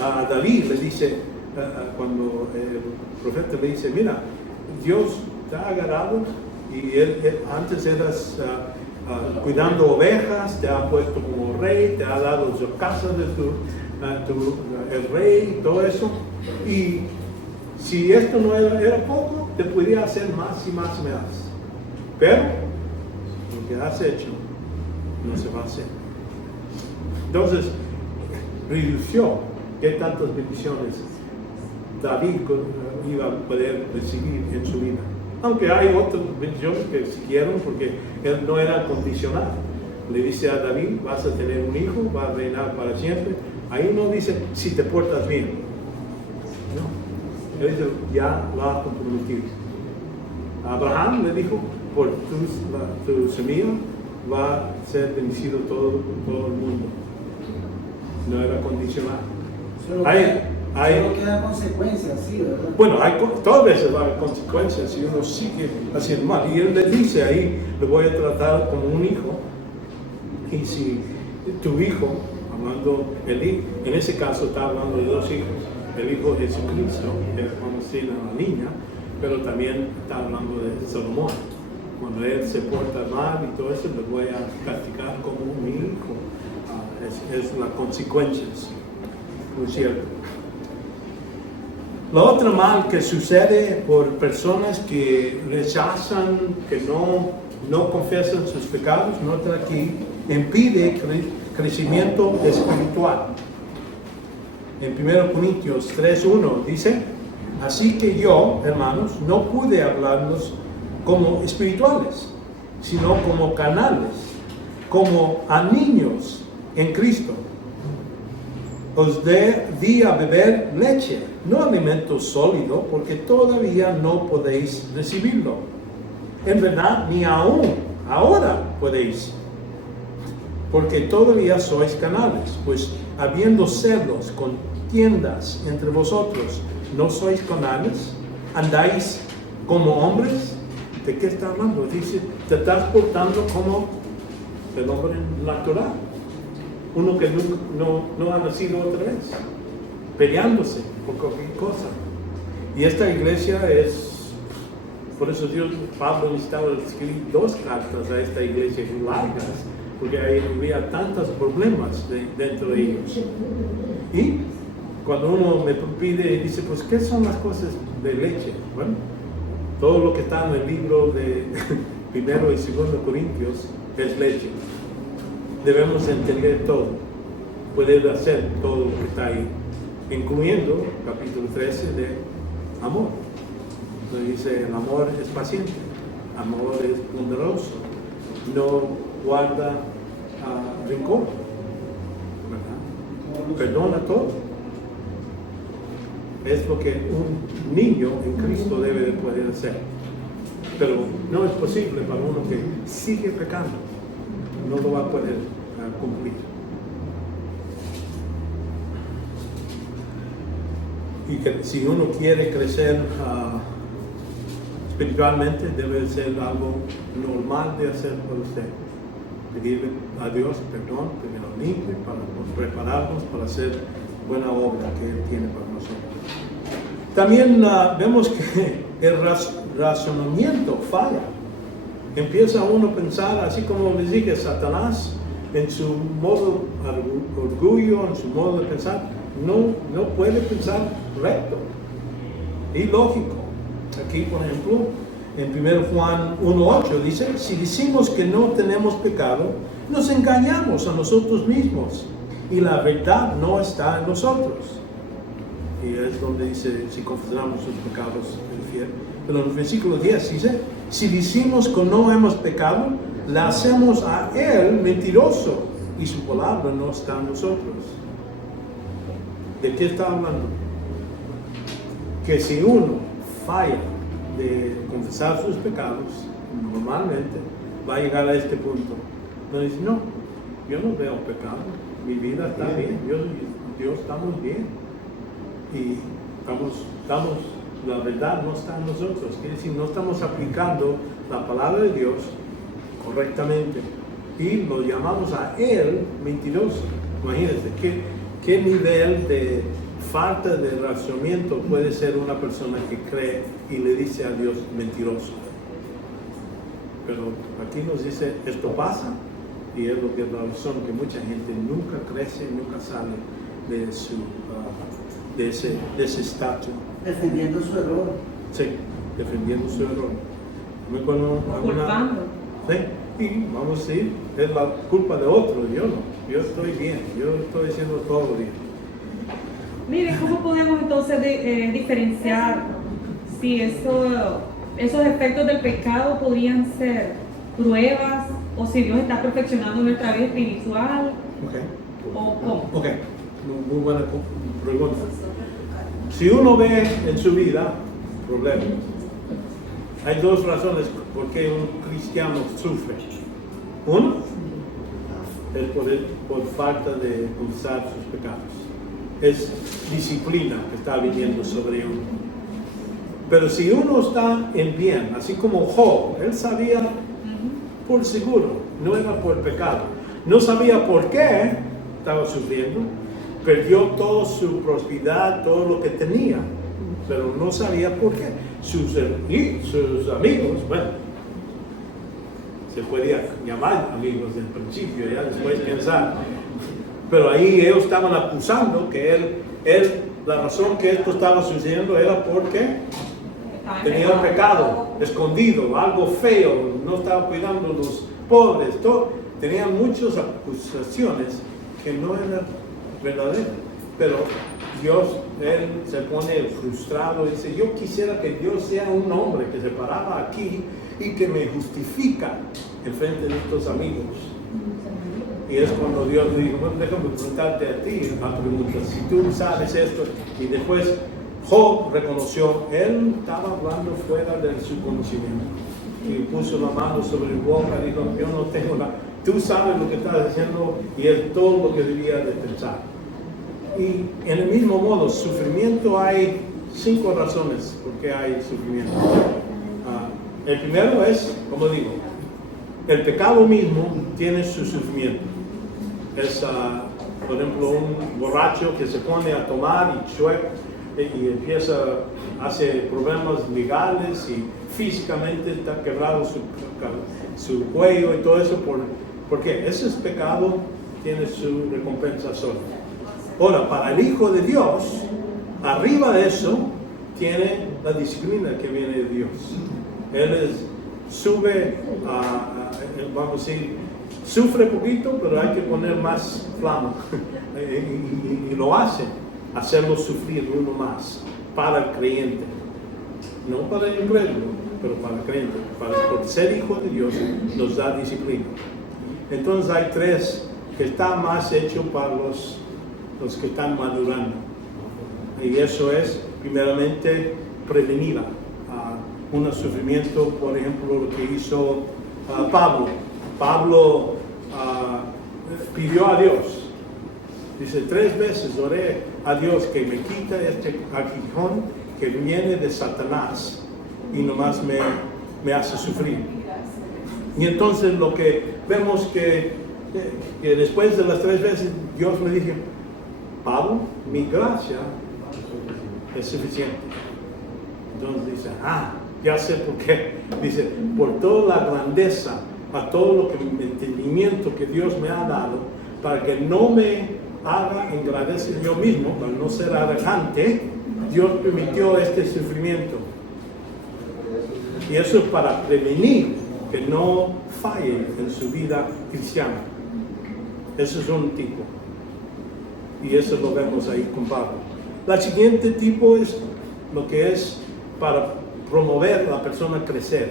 a David le dice, cuando el profeta le dice, mira, Dios te ha agarrado y antes eras cuidando ovejas, te ha puesto como rey, te ha dado las casas de el rey y todo eso, y si esto no era poco, te podría hacer más y más y más, pero lo que has hecho no se va a hacer. Entonces redució qué tantas bendiciones David iba a poder recibir en su vida. Aunque hay otras bendiciones que siguieron porque él no era condicional. Le dice a David, vas a tener un hijo, va a reinar para siempre. Ahí no dice, si te portas bien. No. Él dice, ya lo ha comprometido. Abraham le dijo, por tu semilla va a ser bendecido todo el mundo. No era condicional. Solo queda consecuencias, sí, ¿verdad? Bueno, todas veces va a haber consecuencias si uno sigue haciendo mal. Y él le dice ahí, lo voy a tratar como un hijo. Y si tu hijo, en ese caso está hablando de dos hijos, el hijo de Jesucristo, que vamos a decir a la niña, pero también está hablando de Salomón. Cuando él se porta mal y todo eso, lo voy a castigar como mi hijo. Es la consecuencia, ¿no es cierto? Lo otro mal que sucede por personas que rechazan, que no confiesan sus pecados, nota aquí, impide crecimiento espiritual. En 1 Corintios 3:1 dice, así que yo, hermanos, no pude hablarlos como espirituales, sino como carnales, como a niños en Cristo. Os di a beber leche no alimento sólido, porque todavía no podéis recibirlo. En verdad, ni aún ahora podéis, porque todavía sois carnales, pues habiendo celos, contiendas entre vosotros, ¿no sois carnales? ¿Andáis como hombres? ¿De qué está hablando? Dice, te estás portando como el hombre natural, uno que no ha nacido otra vez, peleándose por cualquier cosa. Y esta iglesia es, por eso Pablo necesitaba escribir 2 cartas a esta iglesia largas, porque había tantos problemas dentro de ellos. Y cuando uno me pide y dice, pues, ¿qué son las cosas de leche? Bueno, todo lo que está en el libro de 1 y 2 Corintios es leche. Debemos entender todo, poder hacer todo lo que está ahí, incluyendo capítulo 13 de amor. Donde dice, el amor es paciente, amor es bondadoso, no guarda rencor, ¿verdad? Perdona todo. Es lo que un niño en Cristo debe de poder hacer. Pero no es posible para uno que sigue pecando, no lo va a poder cumplir. Y que si uno quiere crecer espiritualmente, debe ser algo normal de hacer por usted. Pedirle a Dios perdón, que nos limpie, para prepararnos para hacer buena obra que Él tiene para nosotros. También vemos que el razonamiento falla. Empieza uno a pensar, así como les dije, Satanás, en su modo orgullo, en su modo de pensar, no puede pensar recto y lógico. Aquí, por ejemplo, en 1 Juan 1:8 dice, si decimos que no tenemos pecado, nos engañamos a nosotros mismos y la verdad no está en nosotros. Y es donde dice, si confesamos sus pecados, es fiel. Pero en el versículo 10 dice, si decimos que no hemos pecado, le hacemos a Él mentiroso y su palabra no está en nosotros. ¿De qué está hablando? Que si uno falla de confesar sus pecados, normalmente va a llegar a este punto. No dice, no, yo no veo pecado, mi vida está bien, Dios estamos bien. Y la verdad no está en nosotros, quiere decir, no estamos aplicando la palabra de Dios correctamente y lo llamamos a Él mentiroso. Imagínense qué nivel de falta de razonamiento puede ser una persona que cree y le dice a Dios mentiroso. Pero aquí nos dice, esto pasa, y es lo que es la razón que mucha gente nunca crece, nunca sale de su de ese estatus. Defendiendo su error. Sí, defendiendo su error. Me acuerdo Culpando. Sí, y vamos a decir, es la culpa de otro, yo no. Yo estoy bien, yo estoy haciendo todo bien. Mire, ¿cómo podemos entonces diferenciar si esos efectos del pecado podrían ser pruebas o si Dios está perfeccionando nuestra vida espiritual? Ok. ¿O cómo? Ok, muy buena pregunta. Si uno ve en su vida problemas, hay 2 razones por qué un cristiano sufre. Uno es por falta de confesar sus pecados. Es disciplina que está viniendo sobre uno. Pero si uno está en bien, así como Job, él sabía por seguro, no era por pecado. No sabía por qué estaba sufriendo, perdió toda su prosperidad, todo lo que tenía, pero no sabía por qué. Sus amigos, bueno, se podía llamar amigos del principio, ya después pensar, pero ahí ellos estaban acusando que él, la razón que esto estaba sucediendo era porque tenía un pecado escondido, algo feo, no estaba cuidando a los pobres, tenían muchas acusaciones que no eran verdaderas, pero Dios, él se pone frustrado y dice, yo quisiera que Dios sea un hombre que se paraba aquí y que me justifica en frente de estos amigos. Y es cuando Dios le dijo, bueno, déjame preguntarte a ti una pregunta, si tú sabes esto y después Job reconoció, él estaba hablando fuera de su conocimiento. Y puso la mano sobre el boca y dijo, yo no tengo nada. Tú sabes lo que estás haciendo y es todo lo que debía de pensar. Y en el mismo modo, sufrimiento hay 5 razones por qué hay sufrimiento. El primero es, como digo, el pecado mismo tiene su sufrimiento. Es, por ejemplo, un borracho que se pone a tomar y empieza, hace problemas legales y físicamente está quebrado su cuello y todo eso. Porque ese pecado tiene su recompensa sola. Ahora, para el Hijo de Dios, arriba de eso, tiene la disciplina que viene de Dios. Él sube vamos a decir, sufre poquito, pero hay que poner más flama. y lo hace, hacerlo sufrir uno más, para el creyente. No para el incrédulo, pero para el creyente. Por ser hijo de Dios, nos da disciplina. Entonces hay 3 que están más hechos para los que están madurando. Y eso es, primeramente, preventiva. Un sufrimiento, por ejemplo, lo que hizo Pablo. Pablo pidió a Dios. Dice, 3 veces oré a Dios que me quita este aguijón que viene de Satanás y nomás me hace sufrir. Y entonces lo que vemos que después de las 3 veces Dios me dijo, Pablo, mi gracia es suficiente. Entonces dice, ya sé por qué. Dice, por toda la grandeza, a todo el entendimiento que Dios me ha dado, para que no me haga engrandecer yo mismo, para no ser arrogante, Dios permitió este sufrimiento. Y eso es para prevenir que no falle en su vida cristiana. Eso es un tipo. Y eso lo vemos ahí con Pablo. El siguiente tipo es lo que es para promover a la persona a crecer.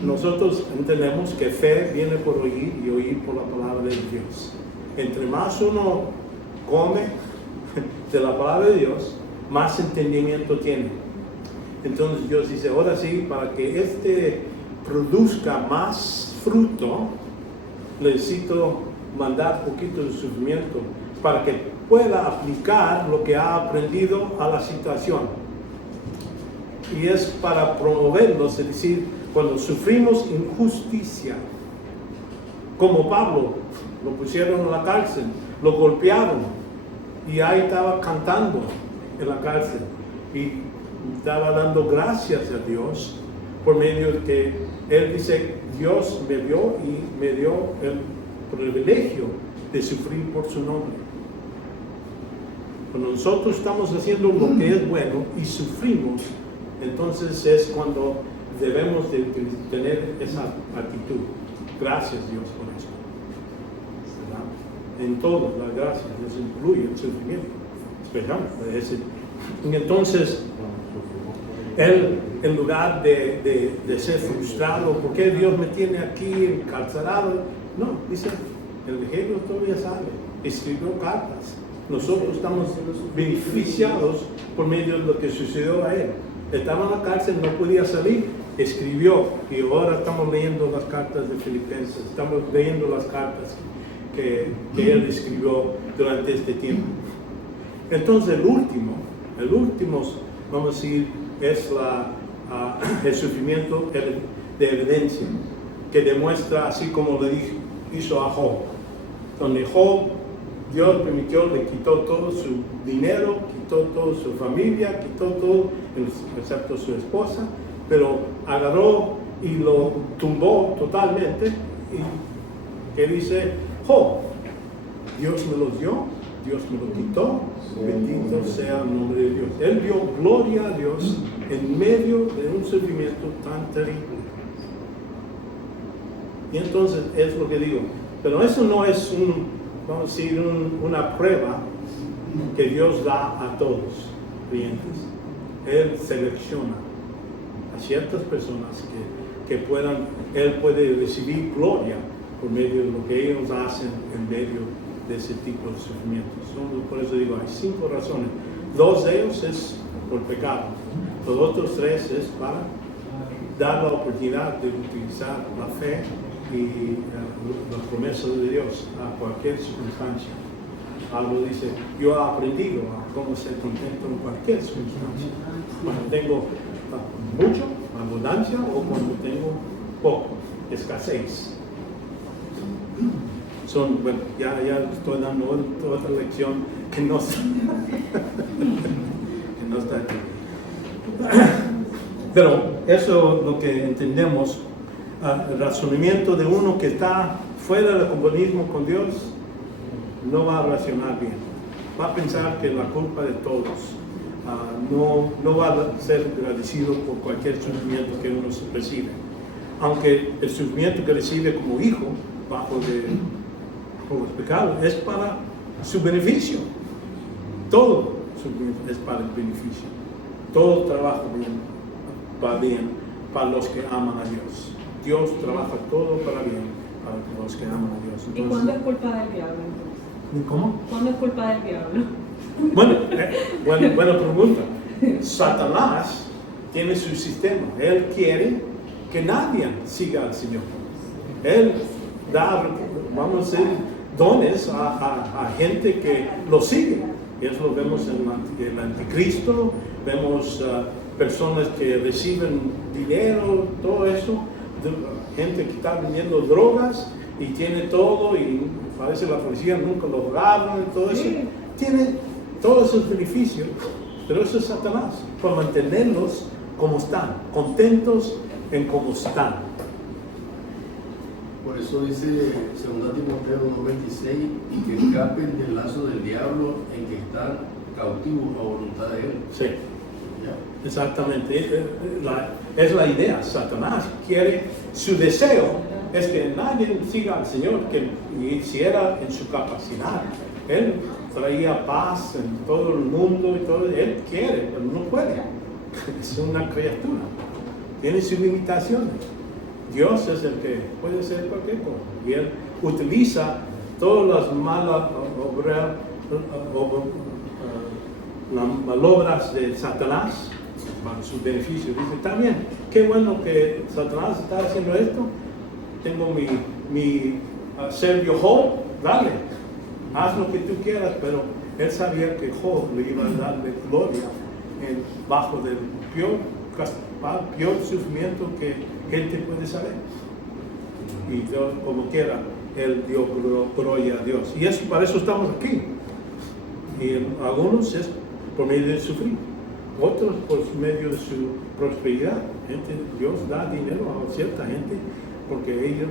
Nosotros entendemos que fe viene por oír y oír por la palabra de Dios. Entre más uno come de la palabra de Dios, más entendimiento tiene. Entonces Dios dice, ahora sí, para que produzca más fruto, necesito mandar poquito de sufrimiento para que pueda aplicar lo que ha aprendido a la situación. Y es para promoverlos, es decir, cuando sufrimos injusticia, como Pablo, lo pusieron en la cárcel, lo golpearon y ahí estaba cantando en la cárcel y estaba dando gracias a Dios por medio de que él dice, Dios me vio y me dio el privilegio de sufrir por su nombre. Cuando nosotros estamos haciendo lo que es bueno y sufrimos, entonces es cuando debemos de tener esa actitud. Gracias Dios por eso. ¿Verdad? En todo, la gracia, eso incluye el sufrimiento, especialmente ese. Y entonces, él, en lugar de ser frustrado, ¿por qué Dios me tiene aquí encarcelado? No, dice, el Evangelio todavía sale, escribió cartas. Nosotros estamos beneficiados por medio de lo que sucedió a él. Estaba en la cárcel, no podía salir, escribió, y ahora estamos leyendo las cartas de Filipenses, estamos leyendo las cartas que él escribió durante este tiempo. Entonces el último, vamos a decir, es el sufrimiento de evidencia, que demuestra, así como le hizo a Job, donde Job, Dios permitió, le quitó todo su dinero, quitó toda su familia, quitó todo, excepto su esposa, pero agarró y lo tumbó totalmente. Y que dice, Job, Dios me los dio, Dios me lo quitó, bendito sea el nombre de Dios. Él dio gloria a Dios en medio de un sufrimiento tan terrible. Y entonces es lo que digo, pero eso no es vamos a decir, una prueba que Dios da a todos creyentes. Él selecciona a ciertas personas que Él puede recibir gloria por medio de lo que ellos hacen en medio de ese tipo de sufrimientos. Por eso digo, hay 5 razones 2 de ellos es por pecado. Los otros 3 es para dar la oportunidad de utilizar la fe y las promesas de Dios a cualquier circunstancia. Algo dice, yo he aprendido a cómo ser contento en cualquier circunstancia. Cuando tengo mucho, abundancia, o cuando tengo poco, escasez. Bueno, ya estoy dando otra lección que no está aquí. Pero eso es lo que entendemos. El razonamiento de uno que está fuera del comunismo con Dios no va a racionar bien. Va a pensar que la culpa de todos. No va a ser agradecido por cualquier sufrimiento que uno recibe. Aunque el sufrimiento que recibe como hijo, por los pecados, es para su beneficio. Todo sufrimiento es para el beneficio. Todo trabaja bien para los que aman a Dios. Dios trabaja todo para bien para los que aman a Dios. Entonces, ¿y cuándo es culpa del diablo entonces? ¿Cómo? ¿Cuándo es culpa del diablo? Bueno, buena pregunta. Satanás tiene su sistema. Él quiere que nadie siga al Señor. Él da, vamos a decir, dones a gente que lo sigue. Eso lo vemos en el anticristo, vemos personas que reciben dinero, todo eso, gente que está vendiendo drogas y tiene todo y parece la policía nunca lo agarra y todo eso. Sí. Tiene todos esos beneficios, pero eso es Satanás, para mantenerlos como están, contentos en como están. Por eso dice 2 Timoteo 2:26, y que escapen del lazo del diablo en que están cautivos a voluntad de él. Sí, ¿Ya? exactamente. Es la idea. Satanás quiere, su deseo es que nadie siga al Señor, que hiciera en su capacidad. Él traía paz en todo el mundo y todo. Él quiere, pero no puede. Es una criatura. Tiene sus limitaciones. Dios es el que puede hacer cualquier cosa. Y Él utiliza todas las malas obras de Satanás para su beneficio. Dice, está bien, qué bueno que Satanás está haciendo esto. Tengo mi Sergio Job, dale, haz lo que tú quieras, pero él sabía que Job le iba a darle gloria bajo del peor sufrimiento que gente puede saber. Y Dios, como quiera, él dio gloria a Dios. Y eso, para eso estamos aquí. Y algunos es por medio de sufrir, otros por medio de su prosperidad. Dios da dinero a cierta gente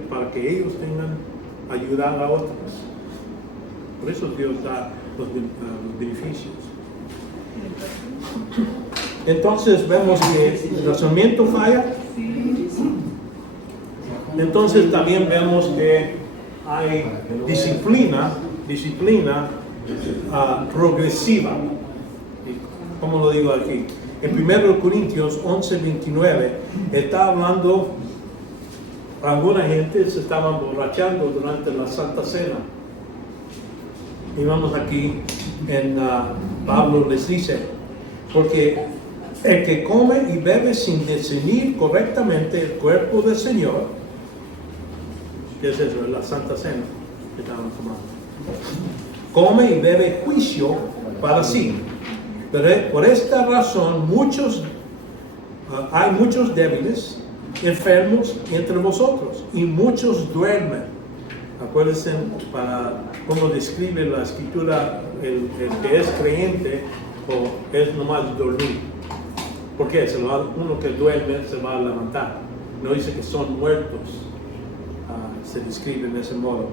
para que ellos tengan ayudar a otros. Por eso Dios da los beneficios. Entonces vemos que el razonamiento falla. Entonces también vemos que hay disciplina progresiva. ¿Cómo lo digo aquí? En 1 Corintios 11:29 está hablando, alguna gente se estaba emborrachando durante la Santa Cena. Y vamos aquí Pablo les dice, porque el que come y bebe sin discernir correctamente el cuerpo del Señor, ¿qué es eso? La Santa Cena que estaban tomando. Come y bebe juicio para sí. Pero por esta razón hay muchos débiles, enfermos entre vosotros, y muchos duermen. Acuérdense cómo describe la Escritura el que es creyente o es nomás dormir. Porque uno que duerme se va a levantar. No dice que son muertos. Se describe de ese modo.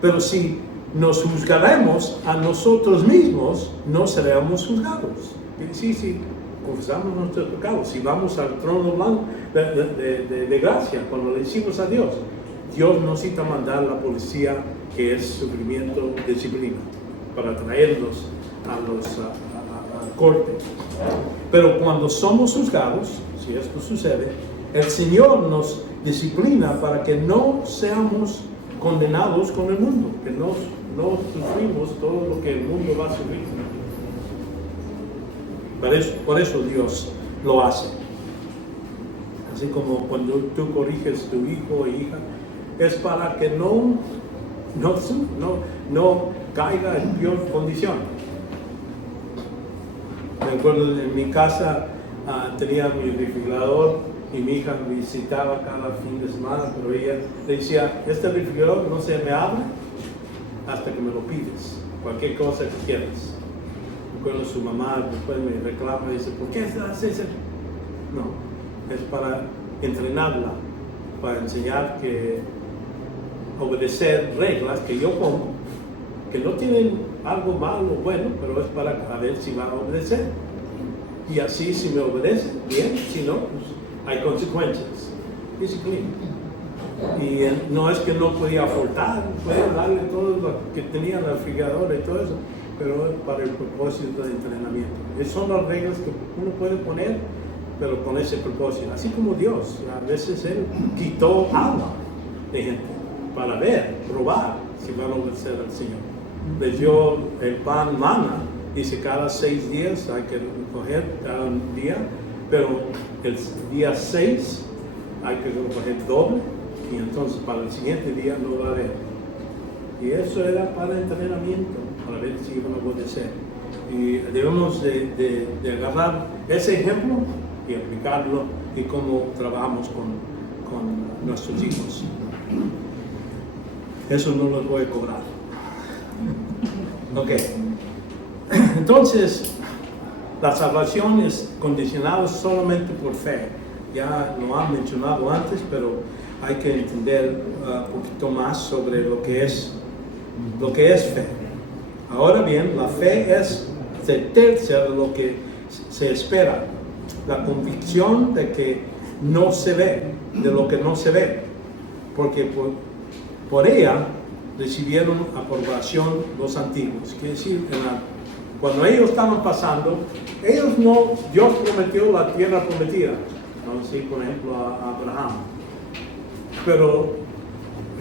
Pero si nos juzgaremos a nosotros mismos, no seremos juzgados. Sí, confesamos nuestros pecados. Si vamos al trono blanco de gracia, cuando le decimos a Dios, Dios no necesita mandar la policía, que es sufrimiento, disciplina, para traerlos a corte. Pero cuando somos juzgados, si esto sucede, el Señor nos disciplina para que no seamos condenados con el mundo, que no sufrimos todo lo que el mundo va a sufrir. Por eso Dios lo hace. Así como cuando tú corriges a tu hijo o hija, es para que no caiga en peor condición. Me acuerdo en mi casa tenía mi refrigerador y mi hija me visitaba cada fin de semana, pero ella le decía, este refrigerador no se me abre hasta que me lo pides, cualquier cosa que quieras. Me acuerdo su mamá después me reclama y dice, ¿por qué haces eso? No, es para entrenarla, para enseñar que obedecer reglas que yo pongo, que no tienen algo malo o bueno, pero es para ver si va a obedecer. Y así, si me obedece, bien, si no, pues hay consecuencias. Disciplina. Y no es que no podía aportar, podía darle todo lo que tenía en el refrigerador y todo eso, pero es para el propósito de entrenamiento. Esas son las reglas que uno puede poner, pero con ese propósito. Así como Dios, a veces Él quitó agua de gente para ver, probar si van a obedecer al Señor. Les dio el pan maná, dice cada 6 días hay que recoger cada día, pero el día 6 hay que recoger doble, y entonces para el siguiente día no va a haber. Y eso era para entrenamiento, para ver si iban a obedecer. Y debemos de agarrar ese ejemplo y aplicarlo y cómo trabajamos con nuestros hijos. Eso no lo voy a cobrar. Ok. Entonces, la salvación es condicionada solamente por fe. Ya lo han mencionado antes, pero hay que entender un poquito más sobre lo que es fe. Ahora bien, la fe es certeza de lo que se espera, la convicción de que no se ve, de lo que no se ve, porque por ella recibieron aprobación los antiguos. Quiere decir, cuando ellos estaban pasando, Dios prometió la tierra prometida, ¿no? Sí, por ejemplo a Abraham, pero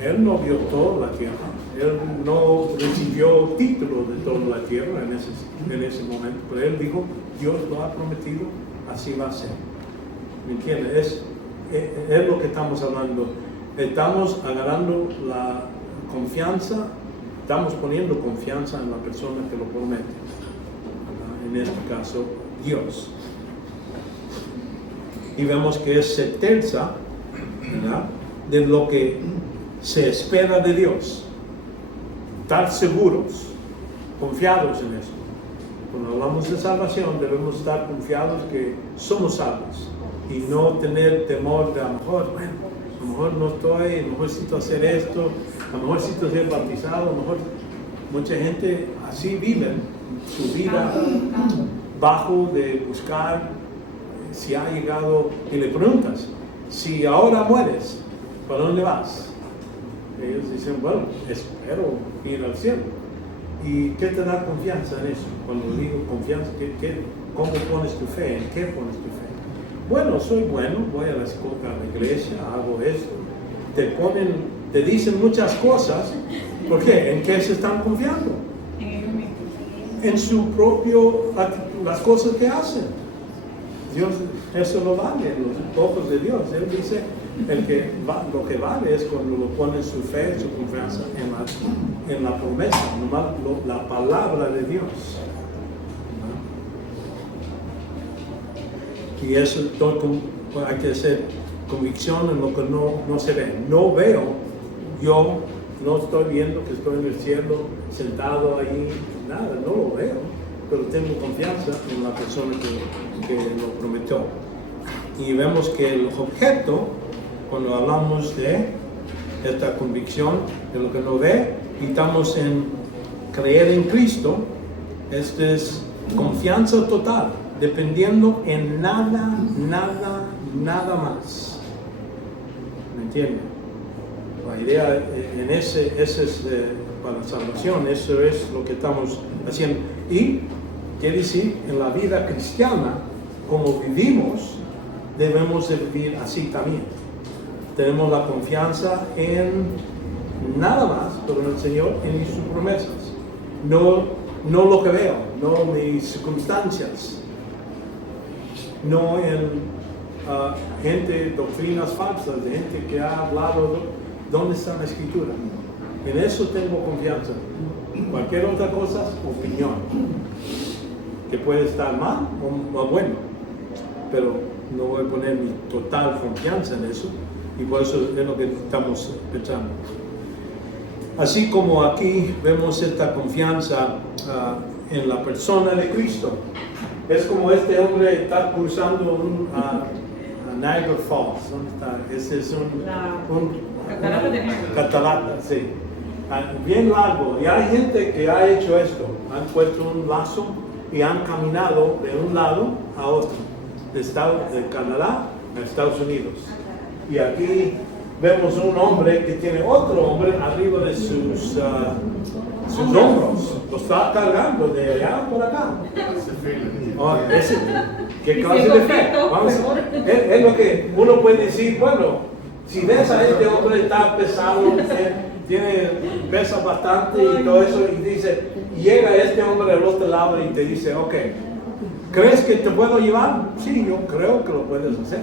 él no vio toda la tierra, él no recibió título de toda la tierra en ese momento, pero él dijo, Dios lo ha prometido, así va a ser. ¿Me entiendes? Es lo que estamos hablando. Estamos agarrando la confianza, estamos poniendo confianza en la persona que lo promete, ¿verdad? En este caso, Dios. Y vemos que es certeza, ¿verdad?, de lo que se espera de Dios. Estar seguros, confiados en eso. Cuando hablamos de salvación, debemos estar confiados que somos salvos y no tener temor de a lo mejor no estoy, a lo mejor necesito hacer esto, a lo mejor necesito ser bautizado, a lo mejor mucha gente así vive su vida bajo de buscar si ha llegado, y le preguntas, si ahora mueres, ¿para dónde vas? Ellos dicen, bueno, espero ir al cielo. ¿Y qué te da confianza en eso? Cuando digo confianza, ¿cómo pones tu fe? ¿En qué pones tu fe? Bueno, soy bueno, voy a la iglesia, hago esto. Te dicen muchas cosas. ¿Por qué? ¿En qué se están confiando? En su propio actitud, las cosas que hacen. Dios, eso no vale en los ojos de Dios. Él dice, lo que vale es cuando lo pone su fe, su confianza en la promesa, nomás la palabra de Dios. Y eso hay que hacer convicción en lo que no se ve. No veo, yo no estoy viendo que estoy en el cielo sentado ahí, nada, no lo veo, pero tengo confianza en la persona que lo prometió. Y vemos que el objeto, cuando hablamos de esta convicción de lo que no ve, y estamos en creer en Cristo, esto es confianza total, dependiendo en nada más. ¿Me entienden? La idea en ese es para la salvación, eso es lo que estamos haciendo. Y quiere decir, en la vida cristiana, como vivimos, debemos de vivir así también. Tenemos la confianza en nada más, pero en el Señor, en sus promesas. No lo que veo, no mis circunstancias, no en gente, doctrinas falsas, de gente que ha hablado dónde está la escritura. En eso tengo confianza. Cualquier otra cosa, opinión, que puede estar mal o bueno, pero no voy a poner mi total confianza en eso, y por eso es lo que estamos pensando. Así como aquí vemos esta confianza en la persona de Cristo, es como este hombre está cruzando a Niagara Falls. ¿Dónde está? Ese es Catarata de Niágara. Catarata, sí. Bien largo. Y hay gente que ha hecho esto. Han puesto un lazo y han caminado de un lado a otro, de Canadá a Estados Unidos. Y aquí vemos un hombre que tiene otro hombre arriba de sus hombros. Lo está cargando de allá por acá. ¿Qué clase de fe? Es lo que uno puede decir. Bueno, si ves a este hombre está pesado, pesa bastante y todo eso, y dice, llega este hombre al otro lado y te dice, ok, ¿crees que te puedo llevar? Sí, yo creo que lo puedes hacer.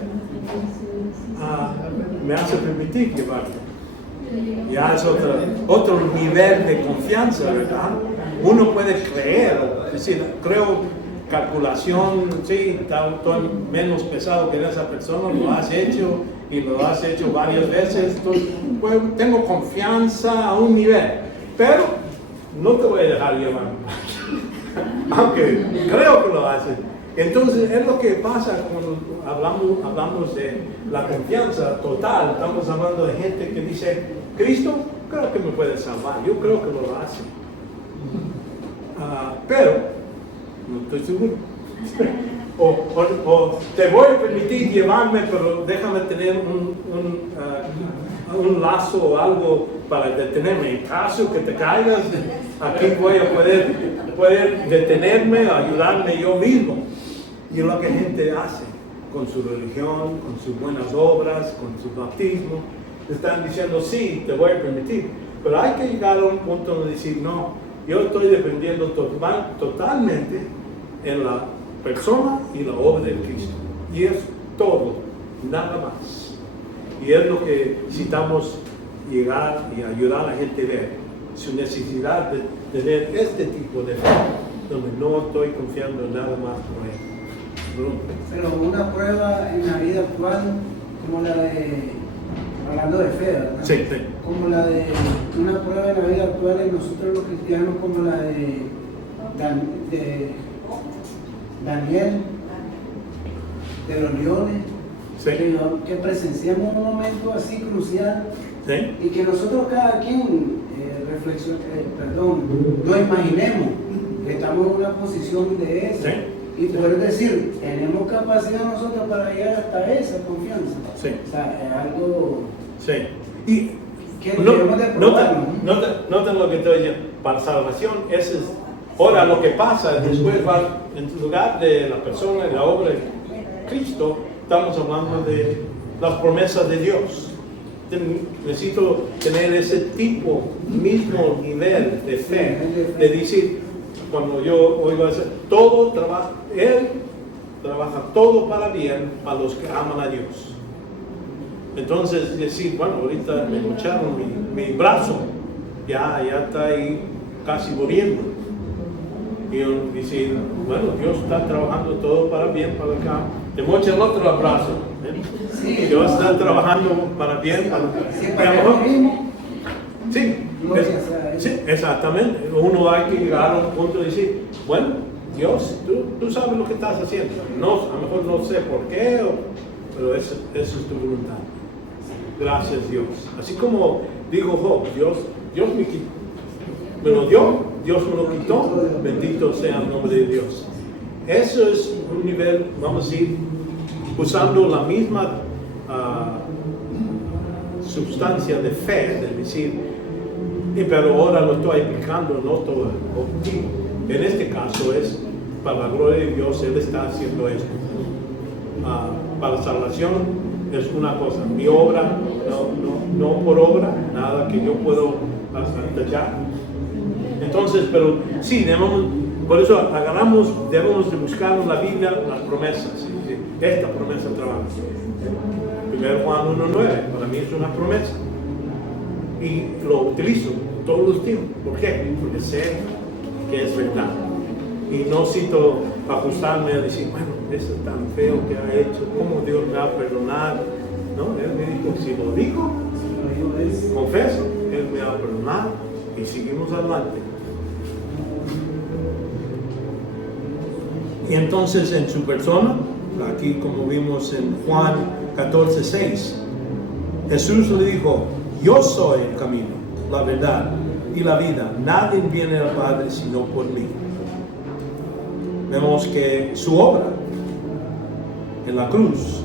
Me hace permitir llevarte. Ya es otro nivel de confianza, ¿verdad? Uno puede creer, es decir, creo, calculación, sí, estoy menos pesado que esa persona, lo has hecho y lo has hecho varias veces, entonces, pues, tengo confianza a un nivel, pero no te voy a dejar llevar, aunque creo que lo haces. Entonces es lo que pasa cuando hablamos de la confianza total. Estamos hablando de gente que dice, Cristo, creo que me puede salvar, yo creo que lo hace, pero no estoy seguro. O te voy a permitir llevarme, pero déjame tener un lazo o algo para detenerme. En caso que te caigas, aquí voy a poder detenerme, ayudarme yo mismo. Y es lo que gente hace con su religión, con sus buenas obras, con su bautismo. Están diciendo, sí, te voy a permitir. Pero hay que llegar a un punto donde decir, no, yo estoy dependiendo totalmente en la persona y la obra de Cristo. Y es todo, nada más. Y es lo que necesitamos llegar y ayudar a la gente a ver. Su necesidad de tener este tipo de fe, donde no estoy confiando en nada más por él. Pero una prueba en la vida actual, como la de, hablando de fe, ¿verdad? Sí, sí. Como la de, una prueba en la vida actual en nosotros los cristianos, como la de Daniel, de los leones, Sí. que presenciamos un momento así crucial, ¿Sí? y que nosotros cada quien lo imaginemos, que estamos en una posición de esa, Sí. y poder decir, tenemos capacidad nosotros para llegar hasta esa confianza. Sí. O sea, es algo Sí. Y que debemos de probar, ¿no? noten lo que estoy diciendo. Para salvación, eso es. Ahora, lo que pasa después va en lugar de la persona y la obra de Cristo, estamos hablando de las promesas de Dios. Necesito tener ese mismo nivel de fe, de decir, cuando yo oigo hacer todo trabaja, Él trabaja todo para bien para los que aman a Dios. Entonces decir, bueno, ahorita me lucharon mi brazo, ya está ahí casi muriendo. Y decir, bueno, Dios está trabajando todo para bien para acá. Te mocha el otro brazo. Sí, Dios está trabajando para bien para acá. Sí, Y a lo para mejor- lo mismo. Sí, Gloria sea a Él. sí, exactamente. Uno hay que llegar a un punto de decir, bueno, Dios, tú sabes lo que estás haciendo. No, a lo mejor no sé por qué, pero eso es tu voluntad. Gracias, Dios. Así como dijo Job, Dios me lo dio, Dios me lo quitó, bendito sea el nombre de Dios. Eso es un nivel, vamos a decir, usando la misma sustancia de fe, de decir, pero ahora lo estoy aplicando en otro objetivo. En este caso es, para la gloria de Dios, Él está haciendo esto. Para la salvación es una cosa, mi obra, no por obra, nada que yo puedo tachar. Entonces, pero sí, por eso debemos de buscar en la Biblia las promesas. ¿Sí? esta promesa trabaja. 1 Juan 1:9, para mí es una promesa. Y lo utilizo todos los tiempos. ¿Por qué? Porque sé que es verdad. Y no cito ajustarme a decir, bueno, eso es tan feo que ha hecho, ¿cómo Dios me va a perdonar? No, Él me dijo, si lo dijo, confeso, Él me va a perdonar y seguimos adelante. Y entonces en su persona, aquí como vimos en Juan 14:6, Jesús le dijo, yo soy el camino, la verdad y la vida. Nadie viene al Padre sino por mí. Vemos que su obra en la cruz,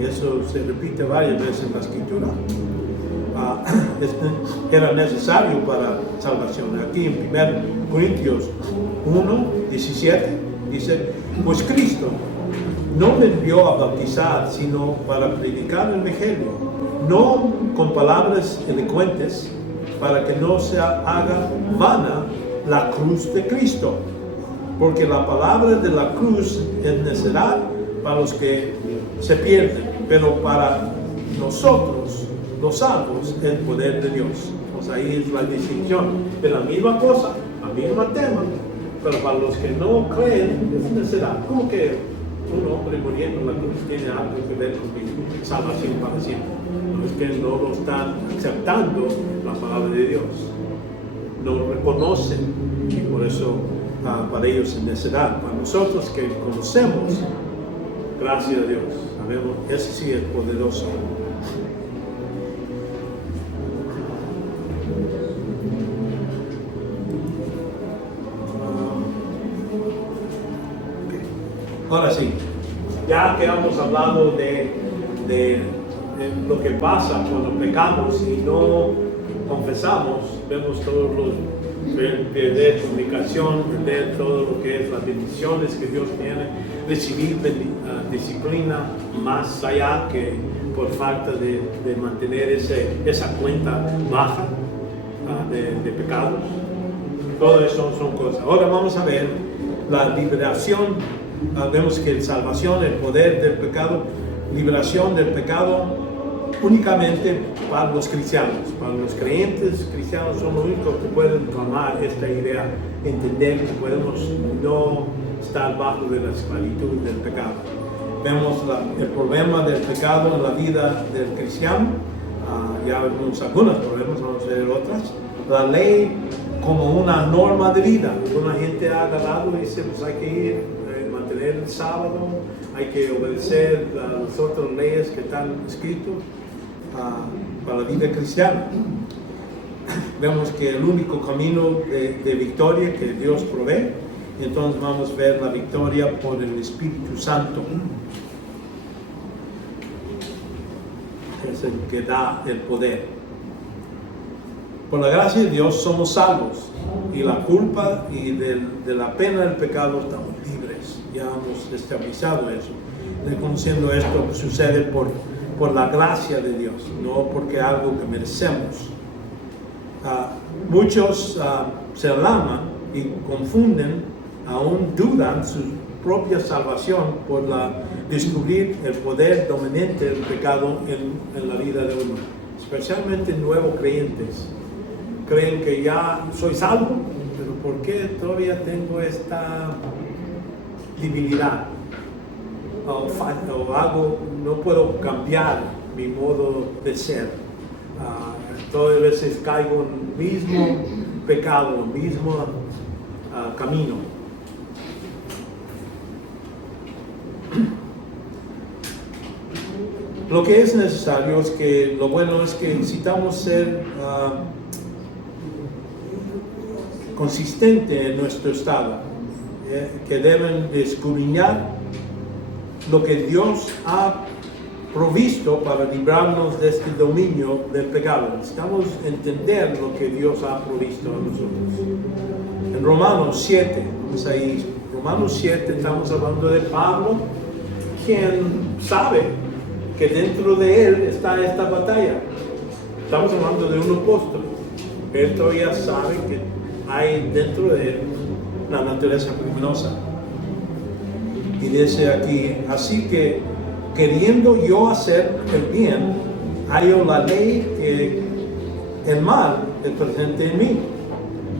y eso se repite varias veces en la Escritura, era necesario para salvación. Aquí en 1 Corintios 1:17 dice, pues Cristo no me envió a bautizar, sino para predicar el Evangelio, no con palabras elocuentes, para que no se haga vana la cruz de Cristo, porque la palabra de la cruz es necedad para los que se pierden, pero para nosotros, los salvos, el poder de Dios. Pues ahí es la distinción de la misma cosa, la misma tema, pero para los que no creen es necedad. Como que un hombre muriendo en la cruz tiene algo que ver con mi salvación para siempre. No es que no lo están aceptando la palabra de Dios, no lo reconocen, y por eso para ellos es necedad. Para nosotros que conocemos, gracias a Dios, sabemos, ese sí es poderoso. Ahora sí, ya que hemos hablado de lo que pasa cuando pecamos y no confesamos, vemos todos los perder comunicación, perder todo lo que es las bendiciones que Dios tiene, recibir disciplina más allá que por falta de mantener esa cuenta baja de pecados. Todo eso son cosas. Ahora vamos a ver la liberación. Vemos que la salvación, el poder del pecado, liberación del pecado únicamente para los cristianos. Para los creyentes cristianos son los únicos que pueden tomar esta idea, entender que podemos no estar bajo de la esclavitud del pecado. Vemos el problema del pecado en la vida del cristiano. Ya vemos algunos problemas, vamos a ver otras. La ley como una norma de vida. Una gente ha agarrado y dice, pues hay que ir, mantener el sábado, hay que obedecer las otras leyes que están escritas para la vida cristiana. Vemos que el único camino de victoria que Dios provee, entonces vamos a ver la victoria por el Espíritu Santo, que es el que da el poder. Por la gracia de Dios somos salvos, y la culpa y de la pena del pecado estamos libres. Ya hemos estabilizado eso. Reconociendo esto sucede por la gracia de Dios, no porque algo que merecemos. Muchos se alarman y confunden, aún dudan su propia salvación por descubrir el poder dominante del pecado en la vida de uno, especialmente nuevos creyentes. Creen que ya soy salvo, pero ¿por qué todavía tengo esta debilidad? O algo, no puedo cambiar mi modo de ser. Todas veces caigo en el mismo pecado, el mismo camino. Lo que es necesario es que, lo bueno es que necesitamos ser consistente en nuestro estado, que deben escudriñar lo que Dios ha provisto para librarnos de este dominio del pecado. Necesitamos entender lo que Dios ha provisto a nosotros. En Romanos 7, vamos ahí, Romanos 7, estamos hablando de Pablo, quien sabe que dentro de él está esta batalla. Estamos hablando de un apóstol. Él todavía sabe que hay dentro de él la naturaleza pecaminosa. Y dice aquí, así que queriendo yo hacer el bien, hallo la ley que el mal es presente en mí.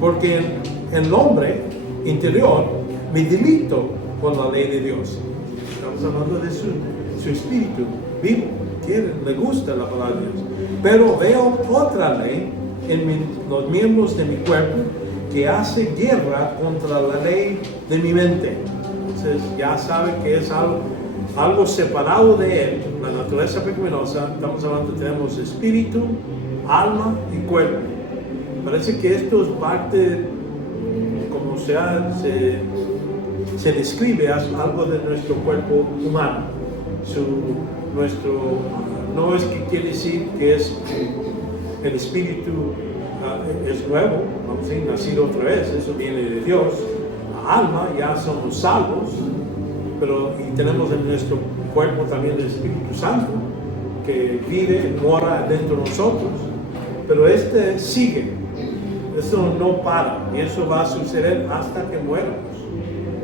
Porque en el hombre interior me delito con la ley de Dios. Estamos hablando de su espíritu vivo, le gusta la palabra de Dios. Pero veo otra ley en los miembros de mi cuerpo que hace guerra contra la ley de mi mente. Entonces ya sabe que es algo separado de él, la naturaleza pecaminosa. Estamos hablando, tenemos espíritu, alma y cuerpo. Parece que esto es parte, como se describe, es algo de nuestro cuerpo humano. No es que quiere decir que es el espíritu es nuevo, vamos a decir, nacido otra vez, eso viene de Dios. La alma, ya somos salvos, y tenemos en nuestro cuerpo también el Espíritu Santo, que vive, mora dentro de nosotros, pero sigue, eso no para, y eso va a suceder hasta que mueramos.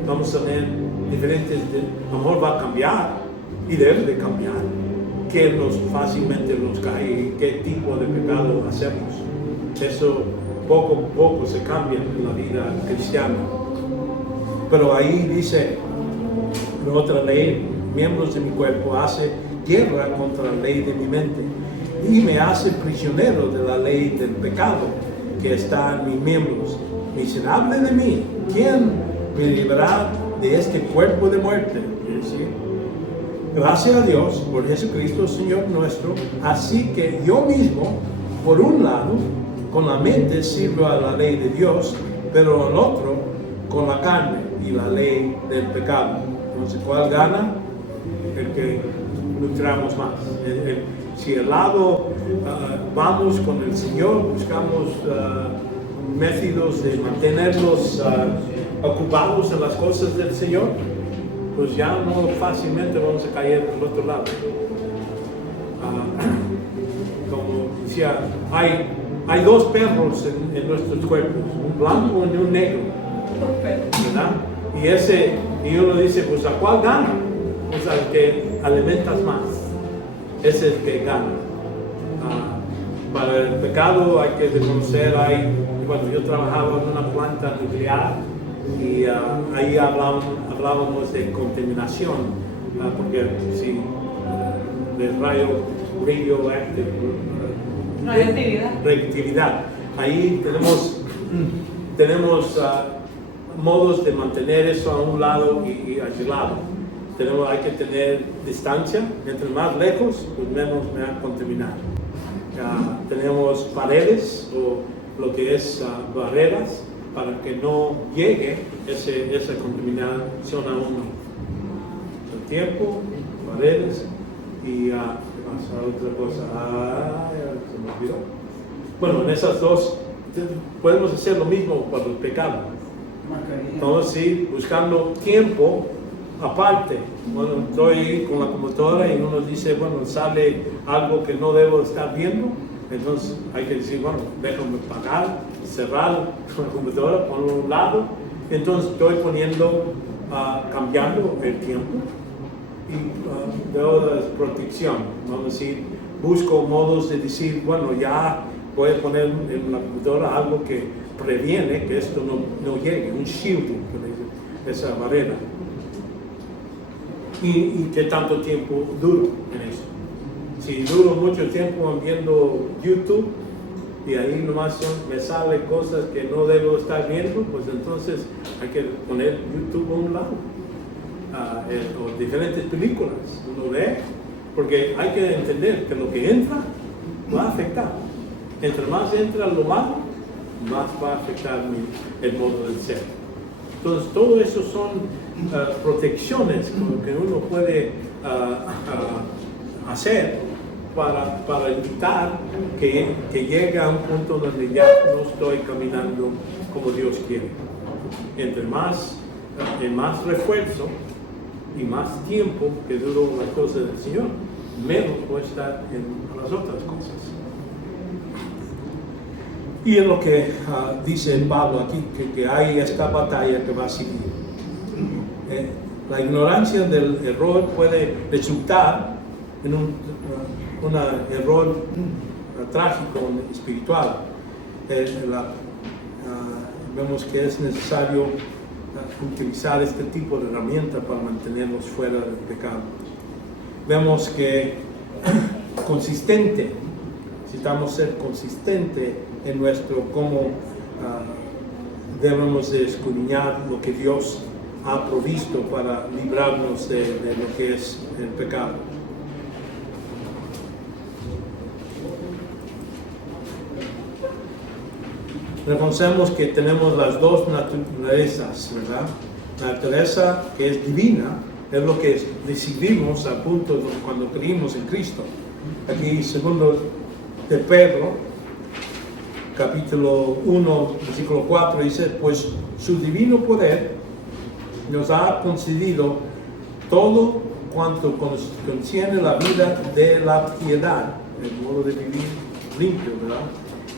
Vamos a tener diferentes, a lo mejor va a cambiar, y debe de cambiar, que fácilmente nos cae y qué tipo de pecado hacemos. Eso poco a poco se cambia en la vida cristiana. Pero ahí dice, la otra ley, miembros de mi cuerpo, hace guerra contra la ley de mi mente y me hace prisionero de la ley del pecado que está en mis miembros. Miserable de mí, ¿quién me librará de este cuerpo de muerte? Es decir, gracias a Dios por Jesucristo, Señor nuestro, así que yo mismo, por un lado, con la mente sirvo a la ley de Dios, pero al otro, con la carne y la ley del pecado. Entonces, ¿cuál gana? El que luchamos más. Si al lado vamos con el Señor, buscamos métodos de mantenernos ocupados en las cosas del Señor, pues ya no fácilmente vamos a caer del otro lado. Como decía, hay dos perros en nuestros cuerpos, un blanco y un negro, ¿verdad? Y uno dice, pues ¿a cuál gana? Pues al que alimentas más, ese es el que gana. Para el pecado hay que reconocer, yo trabajaba en una planta nuclear y ahí hablábamos de contaminación, porque si de radioactividad. Ahí tenemos modos de mantener eso a un lado y aislado. Hay que tener distancia, entre más lejos, pues menos me va a contaminar. Tenemos paredes o lo que es barreras para que no llegue esa contaminación a uno. El tiempo, paredes y otra cosa. Se me olvidó. Bueno, en esas dos podemos hacer lo mismo para el pecado. Vamos a ir buscando tiempo aparte. Bueno, estoy con la computadora y uno dice, bueno, sale algo que no debo estar viendo. Entonces hay que decir, bueno, déjame pagar, cerrar la computadora, ponerlo a un lado. Entonces estoy cambiando el tiempo y de protección. Vamos a decir, busco modos de decir, bueno, ya voy a poner en la computadora algo que previene que esto no llegue, un shielding, esa barrera. Y qué tanto tiempo duro en eso. Si duro mucho tiempo viendo YouTube y ahí nomás me salen cosas que no debo estar viendo, pues entonces hay que poner YouTube a un lado. O diferentes películas, uno ve, porque hay que entender que lo que entra va a afectar. Entre más entra lo malo, más va a afectar el modo de ser. Entonces, todo eso son protecciones que uno puede hacer para evitar que llegue a un punto donde ya no estoy caminando como Dios quiere. Entre más refuerzo y más tiempo que duro las cosas del Señor, menos voy a estar en las otras cosas. Y es lo que dice Pablo aquí, que hay esta batalla que va a seguir. La ignorancia del error puede resultar en un error trágico espiritual. Vemos que es necesario utilizar este tipo de herramienta para mantenerlos fuera del pecado. Vemos que necesitamos ser consistentes en nuestro cómo debemos de escudriñar lo que Dios ha provisto para librarnos de lo que es el pecado. Reconocemos que tenemos las dos naturalezas, ¿verdad? La naturaleza que es divina es lo que recibimos al punto de cuando creímos en Cristo. Aquí, segundo de Pedro, capítulo 1, versículo 4, dice: pues su divino poder nos ha concedido todo cuanto concierne la vida de la piedad, el modo de vivir limpio, ¿verdad?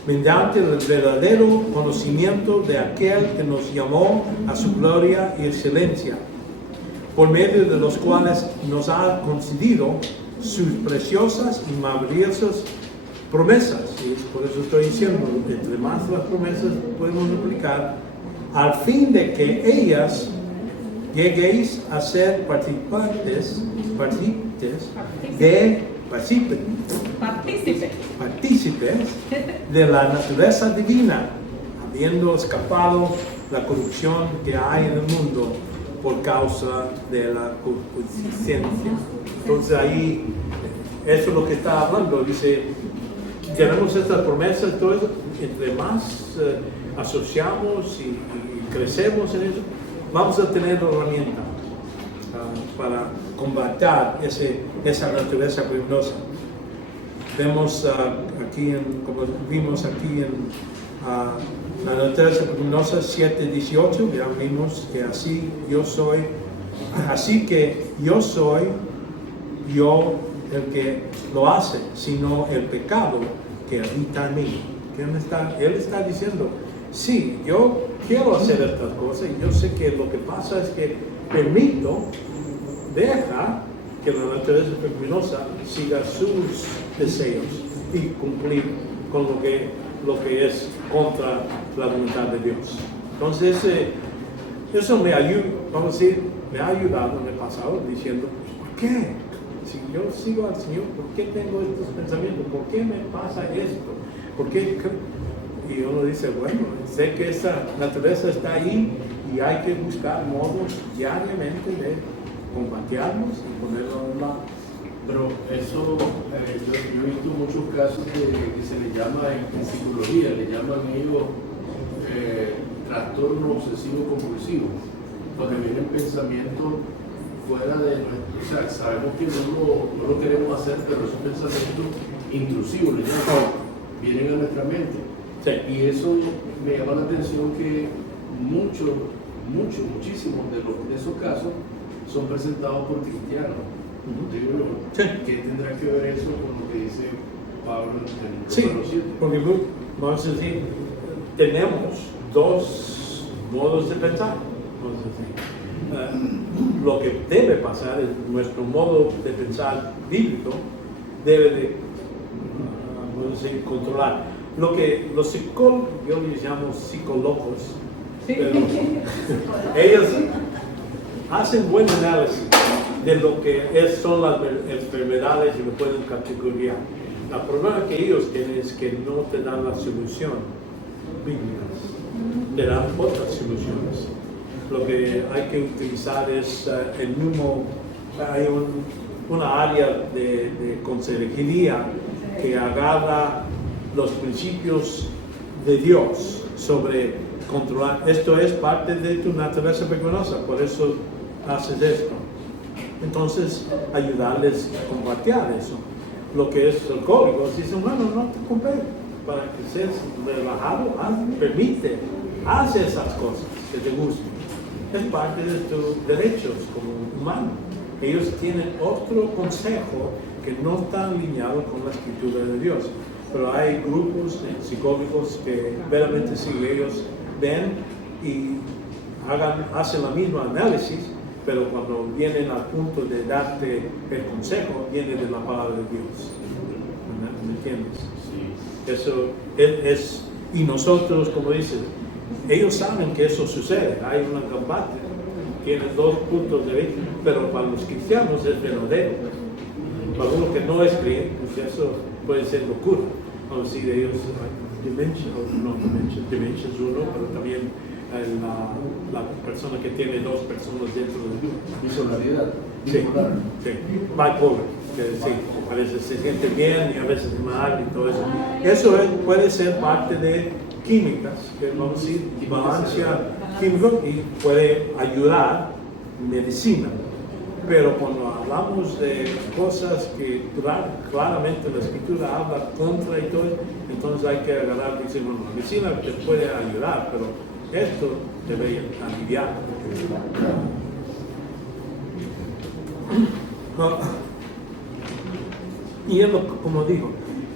Mediante el verdadero conocimiento de aquel que nos llamó a su gloria y excelencia, por medio de los cuales nos ha concedido sus preciosas y maravillosas promesas. Y por eso estoy diciendo, entre más las promesas podemos aplicar, al fin de que ellas lleguéis a ser partícipes de la naturaleza divina, habiendo escapado la corrupción que hay en el mundo por causa de la concupiscencia. Entonces ahí, eso es lo que está hablando. Dice, tenemos estas promesas, todo eso, entre más asociamos y crecemos en eso, vamos a tener herramienta para combatir esa naturaleza pecaminosa. Vemos aquí, como vimos aquí en la naturaleza pecaminosa 7:18, ya vimos que así que yo soy yo el que lo hace, sino el pecado que habita en mí. Él está diciendo, sí, yo quiero hacer estas cosas y yo sé que lo que pasa es que deja que la naturaleza pecaminosa siga sus deseos y cumplir con lo que es contra la voluntad de Dios. Entonces, eso me ayuda, vamos a decir, me ha ayudado en el pasado diciendo, ¿por qué? Si yo sigo al Señor, ¿por qué tengo estos pensamientos? ¿Por qué me pasa esto? ¿Por qué? Y uno dice, bueno, sé que esa naturaleza está ahí y hay que buscar modos diariamente de combatirnos y ponerlo a un lado. Pero eso, yo he visto muchos casos que se le llama en psicología, le llaman ellos trastorno obsesivo compulsivo, donde vienen pensamientos fuera de nuestro, o sea, sabemos que no lo queremos hacer, pero esos pensamientos intrusivos, le llaman, vienen a nuestra mente. Sí. Y eso me llama la atención que muchísimos de esos casos son presentados por cristianos. Digo, Sí. ¿qué tendrá que ver eso con lo que dice Pablo en Sí, Romanos 7? porque vamos a decir, tenemos dos modos de pensar. Vamos a decir. Lo que debe pasar es nuestro modo de pensar bíblico debe de vamos a decir, controlar. Lo que los psicólogos, yo les llamo psicólogos, pero ellos hacen buen análisis de lo que son las enfermedades y lo pueden categorizar. El problema que ellos tienen es que no te dan la solución bíblica, te dan otras soluciones. Lo que hay que utilizar es el mismo, hay una área de consejería que agarra los principios de Dios sobre controlar. Esto es parte de tu naturaleza pecaminosa, por eso haces esto. Entonces, ayudarles a combatir eso. Lo que es alcohólicos, dicen, bueno, no te preocupes, para que seas relajado, haz esas cosas que te gustan. Es parte de tus derechos como humano. Ellos tienen otro consejo que no está alineado con la escritura de Dios. Pero hay grupos psicólogos que verdaderamente si ellos ven y hacen la misma análisis, pero cuando vienen al punto de darte el consejo, viene de la palabra de Dios. ¿Me entiendes? Eso es, y nosotros, como dicen, ellos saben que eso sucede, hay un combate, tienen dos puntos de vista, pero para los cristianos es verdadero. Para uno que no es creyente, pues eso puede ser locura. Vamos a decir, ellos, demencia es uno, pero también la persona que tiene dos personas dentro de uno. Bipolaridad. Sí, bipolar, que sí, a veces se siente bien y a veces mal y todo eso. Eso puede ser parte de químicas, que vamos a decir, balancia química y puede ayudar medicina. Pero cuando hablamos de cosas que claramente la escritura habla contra y todo, entonces hay que agarrar y decir, bueno, la medicina te puede ayudar, pero esto debe aliviar. Y él, como digo,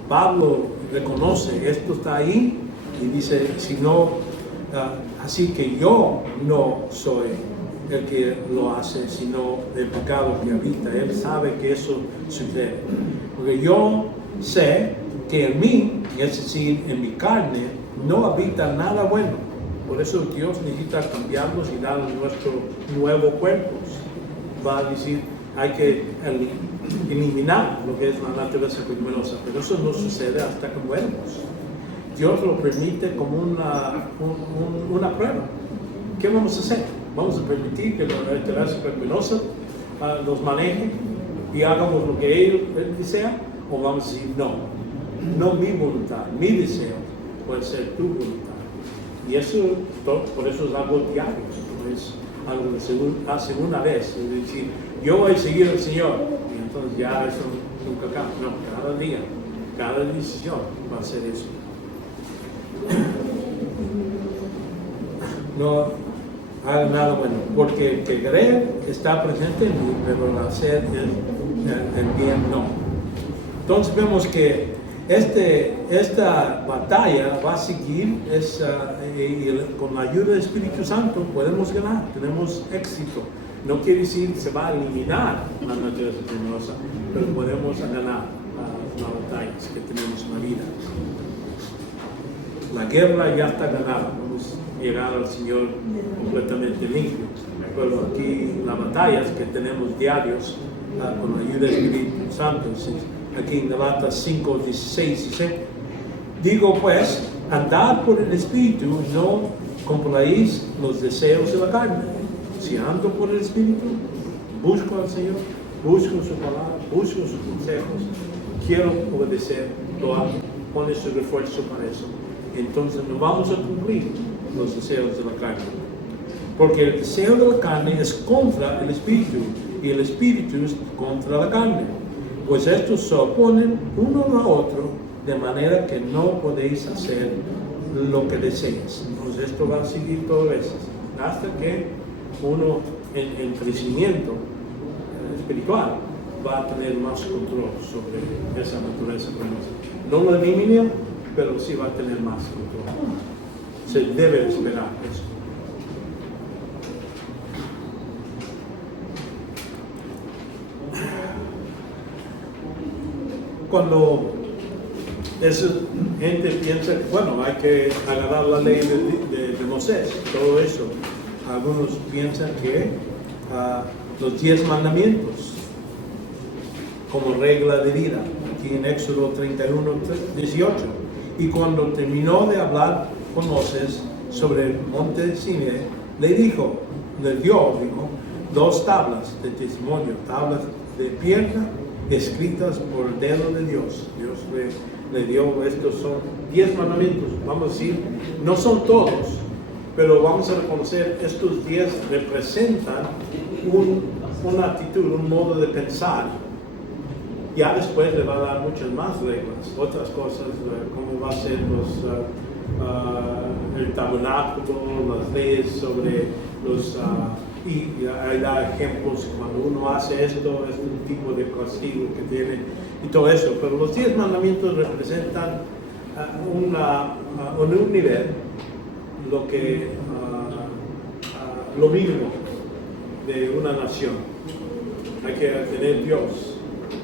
Pablo reconoce, esto está ahí, y dice, si no, así que yo no soy el que lo hace, sino el pecado que habita. Él sabe que eso sucede. Porque yo sé que en mí, es decir, en mi carne, no habita nada bueno. Por eso Dios necesita cambiarnos y darnos nuestro nuevo cuerpo. Va a decir, hay que eliminar lo que es la naturaleza pecaminosa, pero eso no sucede hasta que mueremos. Dios lo permite como una prueba. ¿Qué vamos a hacer? ¿Vamos a permitir que la naturaleza pecaminosa nos maneje y hagamos lo que Él desea? ¿O vamos a decir, no mi voluntad, mi deseo, puede ser tu voluntad? Y eso, por eso es algo diario, no es algo de segunda vez. Es decir, yo voy a seguir al Señor, y entonces ya eso nunca cambia. No, cada día, cada decisión va a ser eso. No haga nada bueno, porque el que cree está presente en mí, pero el hacer el bien no. Entonces vemos que esta batalla va a seguir, y con la ayuda del Espíritu Santo podemos ganar, tenemos éxito. No quiere decir que se va a eliminar la naturaleza pecaminosa, pero podemos ganar las batallas que tenemos en la vida. La guerra ya está ganada, vamos a llegar al Señor completamente limpio. Pero aquí las batallas que tenemos diarios con la ayuda del Espíritu Santo, aquí en Gálatas 5, 16 dice, digo pues, andad por el Espíritu, no cumpláis los deseos de la carne. Si ando por el Espíritu, busco al Señor, busco su palabra, busco sus consejos, quiero obedecer, lo hago, pone su esfuerzo para eso. Entonces no vamos a cumplir los deseos de la carne. Porque el deseo de la carne es contra el Espíritu y el Espíritu es contra la carne. Pues estos se oponen uno a otro de manera que no podéis hacer lo que deseas. Entonces esto va a seguir todas veces hasta que uno en crecimiento espiritual va a tener más control sobre esa naturaleza pecaminosa. No lo elimina, pero sí va a tener más control. Se debe esperar eso. Cuando esa gente piensa que, bueno, hay que agarrar la ley de Moisés, todo eso, algunos piensan que los 10 mandamientos como regla de vida, aquí en Éxodo 31, 18. Y cuando terminó de hablar con Moisés sobre el monte Sinaí, le dio 2 tablas de testimonio, tablas de piedra escritas por el dedo de Dios. Dios le dio, estos son 10 mandamientos, vamos a decir, no son todos, pero vamos a reconocer, estos 10 representan una actitud, un modo de pensar. Ya después le va a dar muchas más reglas, otras cosas, cómo va a ser el tabernáculo, las leyes sobre los... y ahí da ejemplos, cuando uno hace esto, es un tipo de castigo que tiene, y todo eso. Pero los 10 mandamientos representan en un nivel lo mínimo de una nación. Hay que tener Dios,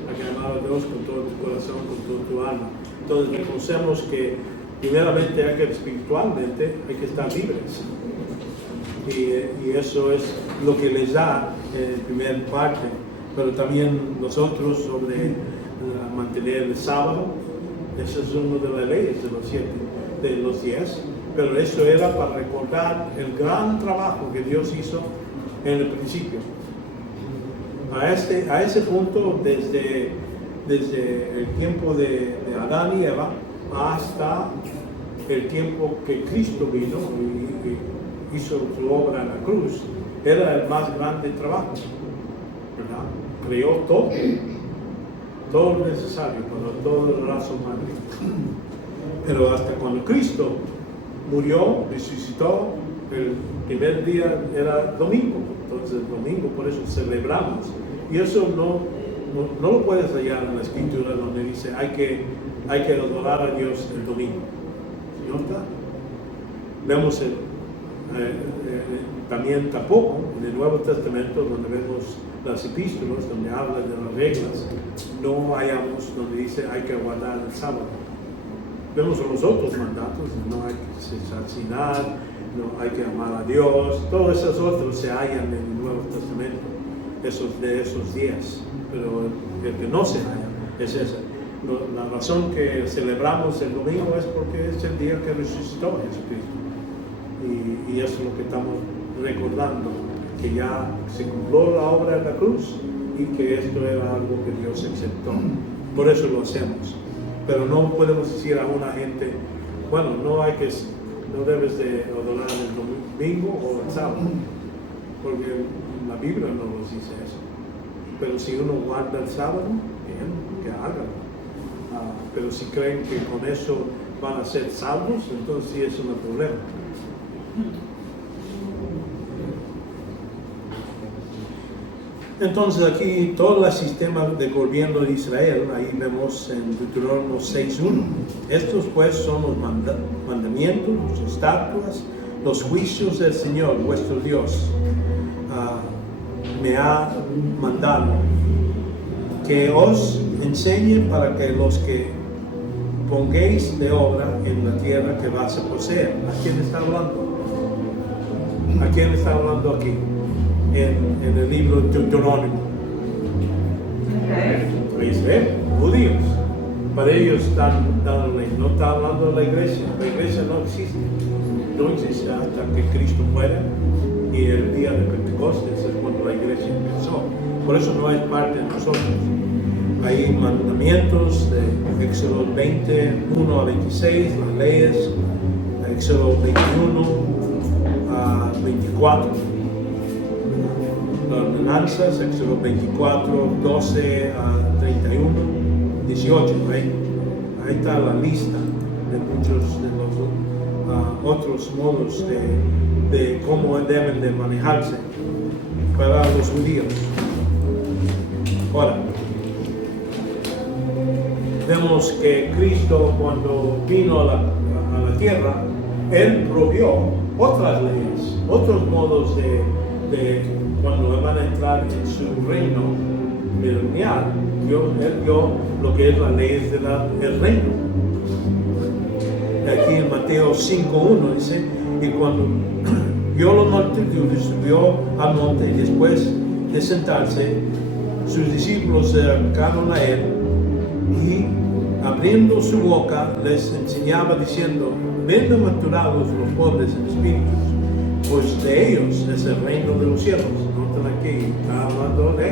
hay que amar a Dios con todo tu corazón, con toda tu alma. Entonces reconocemos que primeramente hay que espiritualmente hay que estar libres. Y eso es lo que les da en primer parte. Pero también nosotros sobre mantener el sábado, eso es una de las leyes de los 10. Pero eso era para recordar el gran trabajo que Dios hizo en el principio. A ese punto, desde el tiempo de Adán y Eva hasta el tiempo que Cristo vino y hizo su obra en la cruz, era el más grande trabajo, ¿verdad? Creó todo lo necesario para toda la raza humana. Pero hasta cuando Cristo murió, resucitó, el primer día era domingo. Entonces el domingo, por eso celebramos. Y eso no lo puedes hallar en la escritura donde dice hay que adorar a Dios el domingo. ¿No está? Vemos también tampoco en el Nuevo Testamento, donde vemos las epístolas, donde habla de las reglas, no hallamos donde dice hay que guardar el sábado. Vemos los otros mandatos, no hay que asesinar, no hay que amar a Dios, todos esos otros se hallan en el Nuevo Testamento, de esos días, pero el que no se halla es ese. La razón que celebramos el domingo es porque es el día que resucitó Jesucristo. Y eso es lo que estamos recordando, que ya se cumplió la obra de la cruz y que esto era algo que Dios aceptó. Por eso lo hacemos. Pero no podemos decir a una gente, bueno, no debes de adorar el domingo o el sábado, porque la Biblia no nos dice eso. Pero si uno guarda el sábado, bien, que hágalo. Pero si creen que con eso van a ser salvos, entonces sí es un problema. Entonces aquí todo el sistema del gobierno de Israel, ahí vemos en Deuteronomio 6:1. Estos pues son los mandamientos, los estatutos, los juicios del Señor, vuestro Dios, me ha mandado, que os enseñe para que los que pongáis de obra en la tierra que vas a poseer. ¿A quién está hablando? ¿A quién está hablando aquí? En el libro de Deuteronomio. Israel, judíos. Para ellos están dando ley. No está hablando de la iglesia. La iglesia no existe. No existe hasta que Cristo muera. Y el día de Pentecostés es cuando la iglesia empezó. Por eso no es parte de nosotros. Hay mandamientos de Éxodo 20, 1 a 26, las leyes, Éxodo 21 a 24, las ordenanzas, Éxodo 24, 12 a 31, 18, ahí está la lista de muchos de los otros modos de cómo deben de manejarse para los judíos. Ahora, vemos que Cristo cuando vino a la tierra, Él provió otras leyes, otros modos de cuando van a entrar en su reino milenial. Él dio lo que es las leyes del reino. Aquí en Mateo 5:1 dice, y cuando vio los multitudes, subió al monte y después de sentarse, sus discípulos se acercaron a Él y abriendo su boca les enseñaba diciendo, bienaventurados los pobres en espíritu, pues de ellos es el reino de los cielos. Noten aquí, está hablando de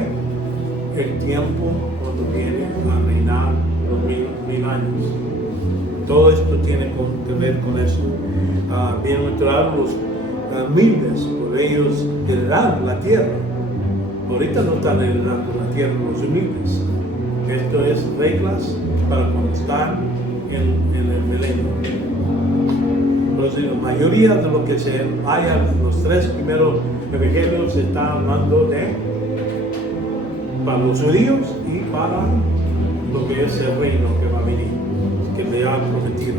el tiempo cuando viene a reinar los mil años. Todo esto tiene que ver con eso. Bienaventurados los humildes, por ellos heredarán la tierra. Ahorita no están heredando la tierra los humildes. Esto es reglas para cuando están en el milenio. Entonces, la mayoría de lo que se haya, los tres primeros evangelios se están hablando de para los judíos y para lo que es el reino que va a venir, que le ha prometido.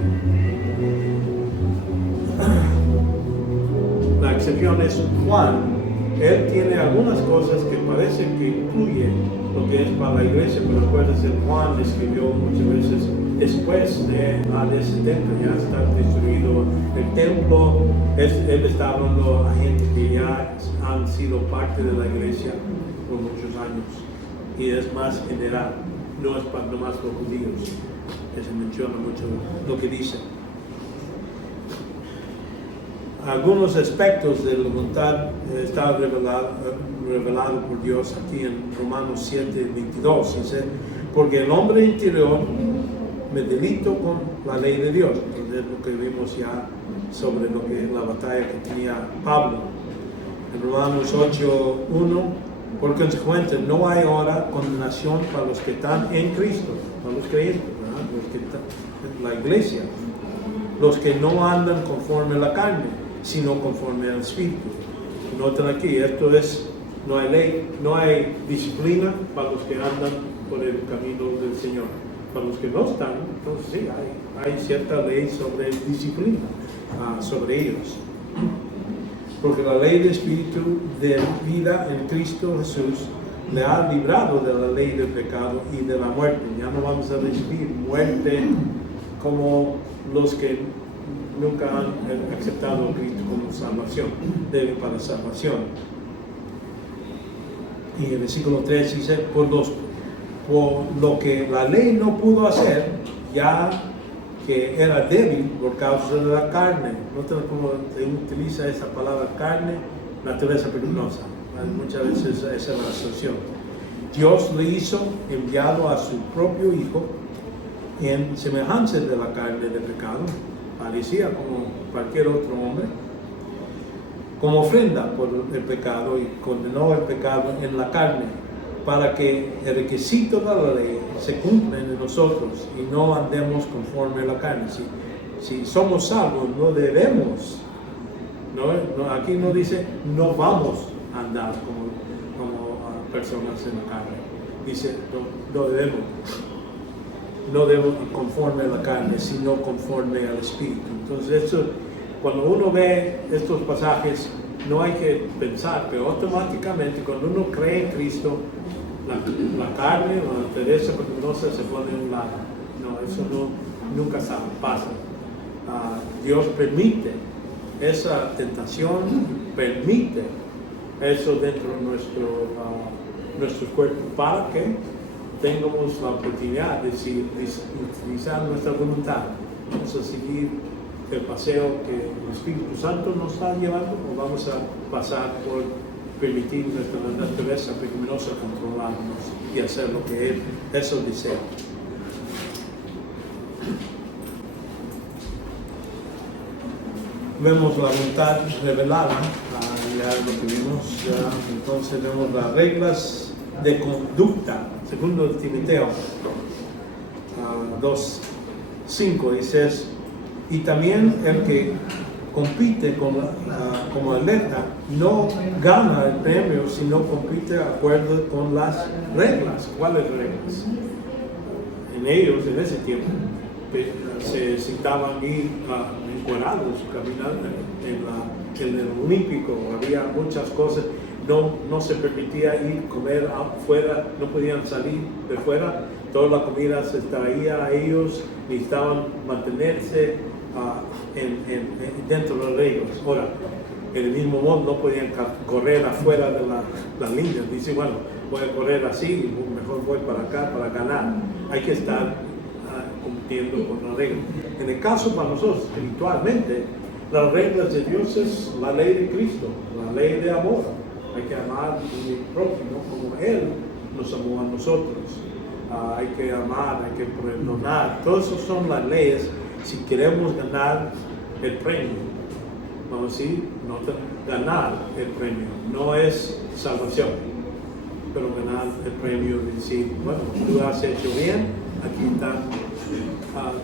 La excepción es Juan, Él tiene algunas cosas que parece que incluyen lo que es para la iglesia, pero acuérdense, Juan escribió muchas veces después de AD 70, ya está destruido el templo. Él está hablando a gente que ya han sido parte de la iglesia por muchos años, y es más general, no es para nomás los judíos, que se menciona mucho lo que dice. Algunos aspectos de la voluntad está revelado por Dios aquí en Romanos 7:22. Dice, porque el hombre interior me delito con la ley de Dios. Entonces es lo que vimos ya sobre lo que es la batalla que tenía Pablo. En Romanos 8:1, por consecuente no hay ahora condenación para los que están en Cristo, para los creyentes, ¿verdad? Los que están en la iglesia, los que no andan conforme a la carne, sino conforme al Espíritu. Noten aquí, esto es, no hay ley, no hay disciplina para los que andan por el camino del Señor. Para los que no están, entonces sí, hay cierta ley sobre disciplina sobre ellos. Porque la ley del Espíritu de vida en Cristo Jesús le ha librado de la ley del pecado y de la muerte. Ya no vamos a recibir muerte como los que nunca han aceptado a Cristo como salvación, debe para salvación. Y el versículo 3 dice, por lo que la ley no pudo hacer, ya que era débil por causa de la carne. Noten cómo se utiliza esa palabra carne, naturaleza pecaminosa. Muchas veces esa es la asociación. Dios le hizo enviado a su propio Hijo en semejanza de la carne de pecado, parecía como cualquier otro hombre, como ofrenda por el pecado, y condenó el pecado en la carne, para que el requisito de la ley se cumpla en nosotros y no andemos conforme a la carne. Si somos salvos, no debemos, aquí no dice no vamos a andar como personas en la carne, dice no debemos. No debemos conforme a la carne, sino conforme al Espíritu. Entonces, cuando uno ve estos pasajes, no hay que pensar, pero automáticamente cuando uno cree en Cristo, la carne o la naturaleza pecaminosa se pone a un lado. No, eso nunca pasa. Dios permite esa tentación, permite eso dentro de nuestro cuerpo para que tengamos la oportunidad de utilizar nuestra voluntad. Vamos a seguir el paseo que el Espíritu Santo nos está llevando, o vamos a pasar por permitir nuestra naturaleza pecaminosa controlarnos y hacer lo que Él eso desea. Vemos la voluntad revelada, ya lo que vimos, entonces vemos las reglas de conducta. Segundo Timoteo 2:5 dice, y también el que compite como atleta no gana el premio, sino compite de acuerdo con las reglas. ¿Cuáles reglas? En ellos, en ese tiempo, se citaban ir encuerados, caminar en el olímpico, había muchas cosas. No se permitía ir comer afuera, no podían salir de fuera, toda la comida se traía a ellos, necesitaban mantenerse dentro de las reglas. Ahora, en el mismo modo no podían correr afuera de las líneas, dice, bueno, voy a correr así, mejor voy para acá para ganar. Hay que estar cumpliendo con las reglas. En el caso para nosotros, espiritualmente, las reglas de Dios es la ley de Cristo, la ley de amor. Hay que amar a mi prójimo como Él nos amó a nosotros. Hay que amar, hay que perdonar. Todas esas son las leyes si queremos ganar el premio. Vamos a decir, ganar el premio. No es salvación, pero ganar el premio de decir, bueno, tú has hecho bien, aquí están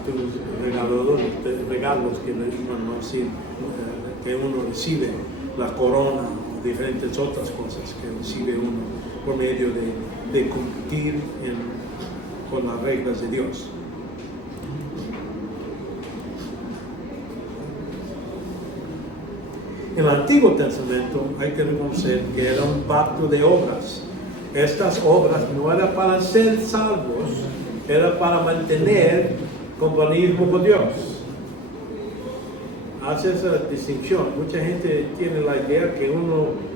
tus regalos que le iban a decir, que uno recibe, la corona, diferentes otras cosas que recibe uno por medio de cumplir con las reglas de Dios. En el Antiguo Testamento hay que reconocer que era un pacto de obras. Estas obras no eran para ser salvos, era para mantener compañerismo con Dios. Hace esa distinción. Mucha gente tiene la idea que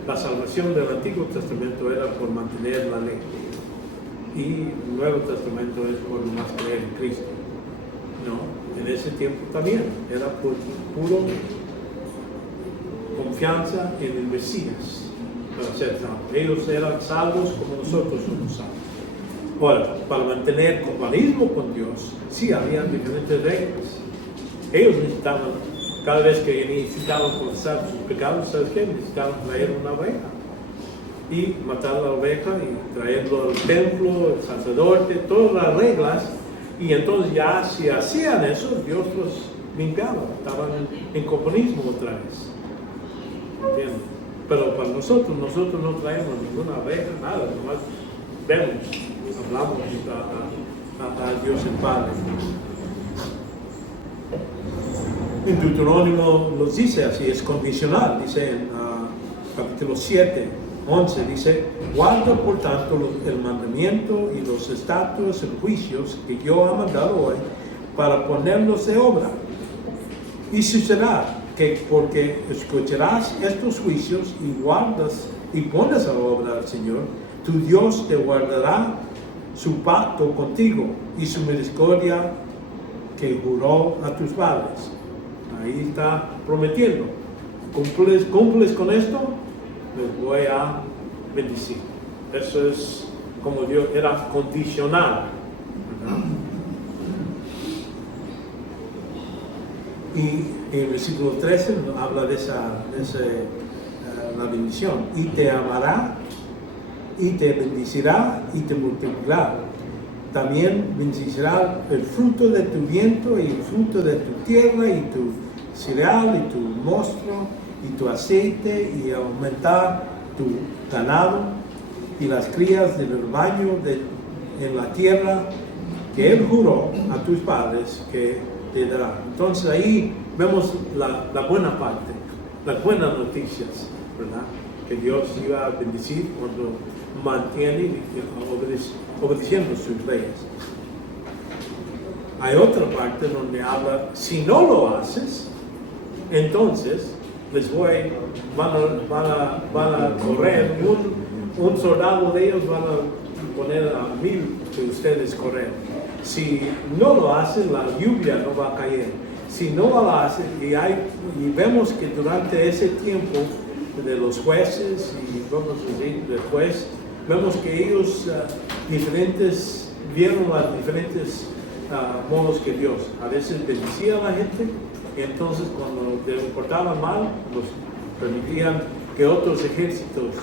la salvación del Antiguo Testamento era por mantener la ley. Y el Nuevo Testamento es por más creer en Cristo. No, en ese tiempo también era por puro confianza en el Mesías para ser salvos. Ellos eran salvos como nosotros somos salvos. Ahora, para mantener compañerismo con Dios, sí había diferentes reglas. Ellos necesitaban, cada vez que necesitaban confesar sus pecados, ¿sabes qué? Necesitaban traer una oveja y matar la oveja y traerlo al templo, el sacerdote, todas las reglas. Y entonces ya si hacían eso, Dios los limpiaba, estaban en compañerismo otra vez. ¿Entiendes? Pero para nosotros no traemos ninguna oveja, nada, nomás vemos, hablamos a Dios el Padre. En Deuterónimo nos dice así, es condicional, dice en capítulo 7, 11, dice: guarda por tanto el mandamiento y los estatutos y juicios que yo he mandado hoy para ponerlos de obra. Y sucederá que porque escucharás estos juicios y guardas y pones a obra al Señor, tu Dios te guardará su pacto contigo y su misericordia que juró a tus padres. Ahí está prometiendo. ¿Cumples con esto? Les voy a bendecir. Eso es como Dios era condicional, ¿verdad? Y en el versículo 13 habla de la bendición. Y te amará, y te bendecirá, y te multiplicará. También bendecirá el fruto de tu viento, y el fruto de tu tierra, y tu cereal, y tu mosto, y tu aceite, y aumentar tu ganado, y las crías del rebaño en la tierra que Él juró a tus padres que te dará. Entonces ahí vemos la buena parte, las buenas noticias, ¿verdad? Que Dios iba a bendecir cuando mantiene obedeciendo sus leyes. Hay otra parte donde habla, si no lo haces, entonces van a correr, un soldado de ellos van a poner a 1000 de ustedes correr. Si no lo hacen, la lluvia no va a caer. Si no lo hacen, y vemos que durante ese tiempo de los jueces, y vamos a decir, del juez, vemos que ellos vieron los diferentes modos que Dios a veces bendecía a la gente, y entonces cuando les portaban mal, los permitían que otros ejércitos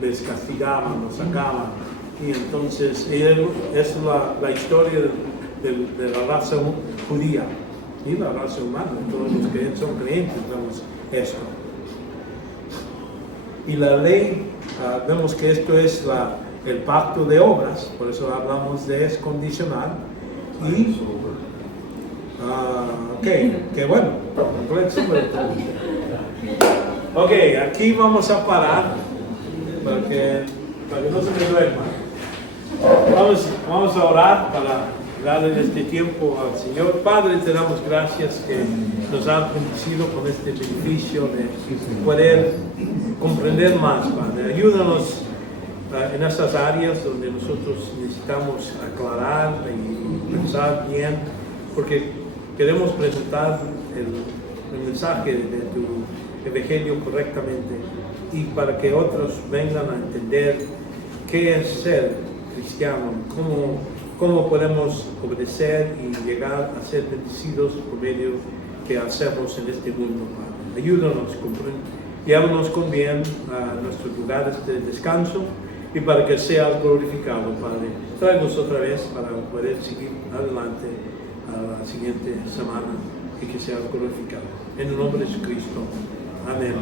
les castigaban, los sacaban. Y entonces es la historia de la raza judía y la raza humana. Todos los que son creyentes vemos esto. Y la ley, vemos que esto es el pacto de obras, por eso hablamos de es condicional. Y qué bueno. Ok, aquí vamos a parar para que no se me duerma. Vamos a orar para darle este tiempo al Señor. Padre, te damos gracias que nos has bendecido con este beneficio de poder comprender más, Padre. Ayúdanos en estas áreas donde nosotros necesitamos aclarar y pensar bien, porque queremos presentar el mensaje de tu evangelio correctamente, y para que otros vengan a entender qué es ser cristiano, cómo podemos obedecer y llegar a ser bendecidos por medio que hacemos en este mundo, Padre. Ayúdanos, llévanos con bien a nuestros lugares de descanso, y para que seas glorificado, Padre. Tráenos otra vez para poder seguir adelante a la siguiente semana y que seas glorificado. En el nombre de Jesucristo. Amén.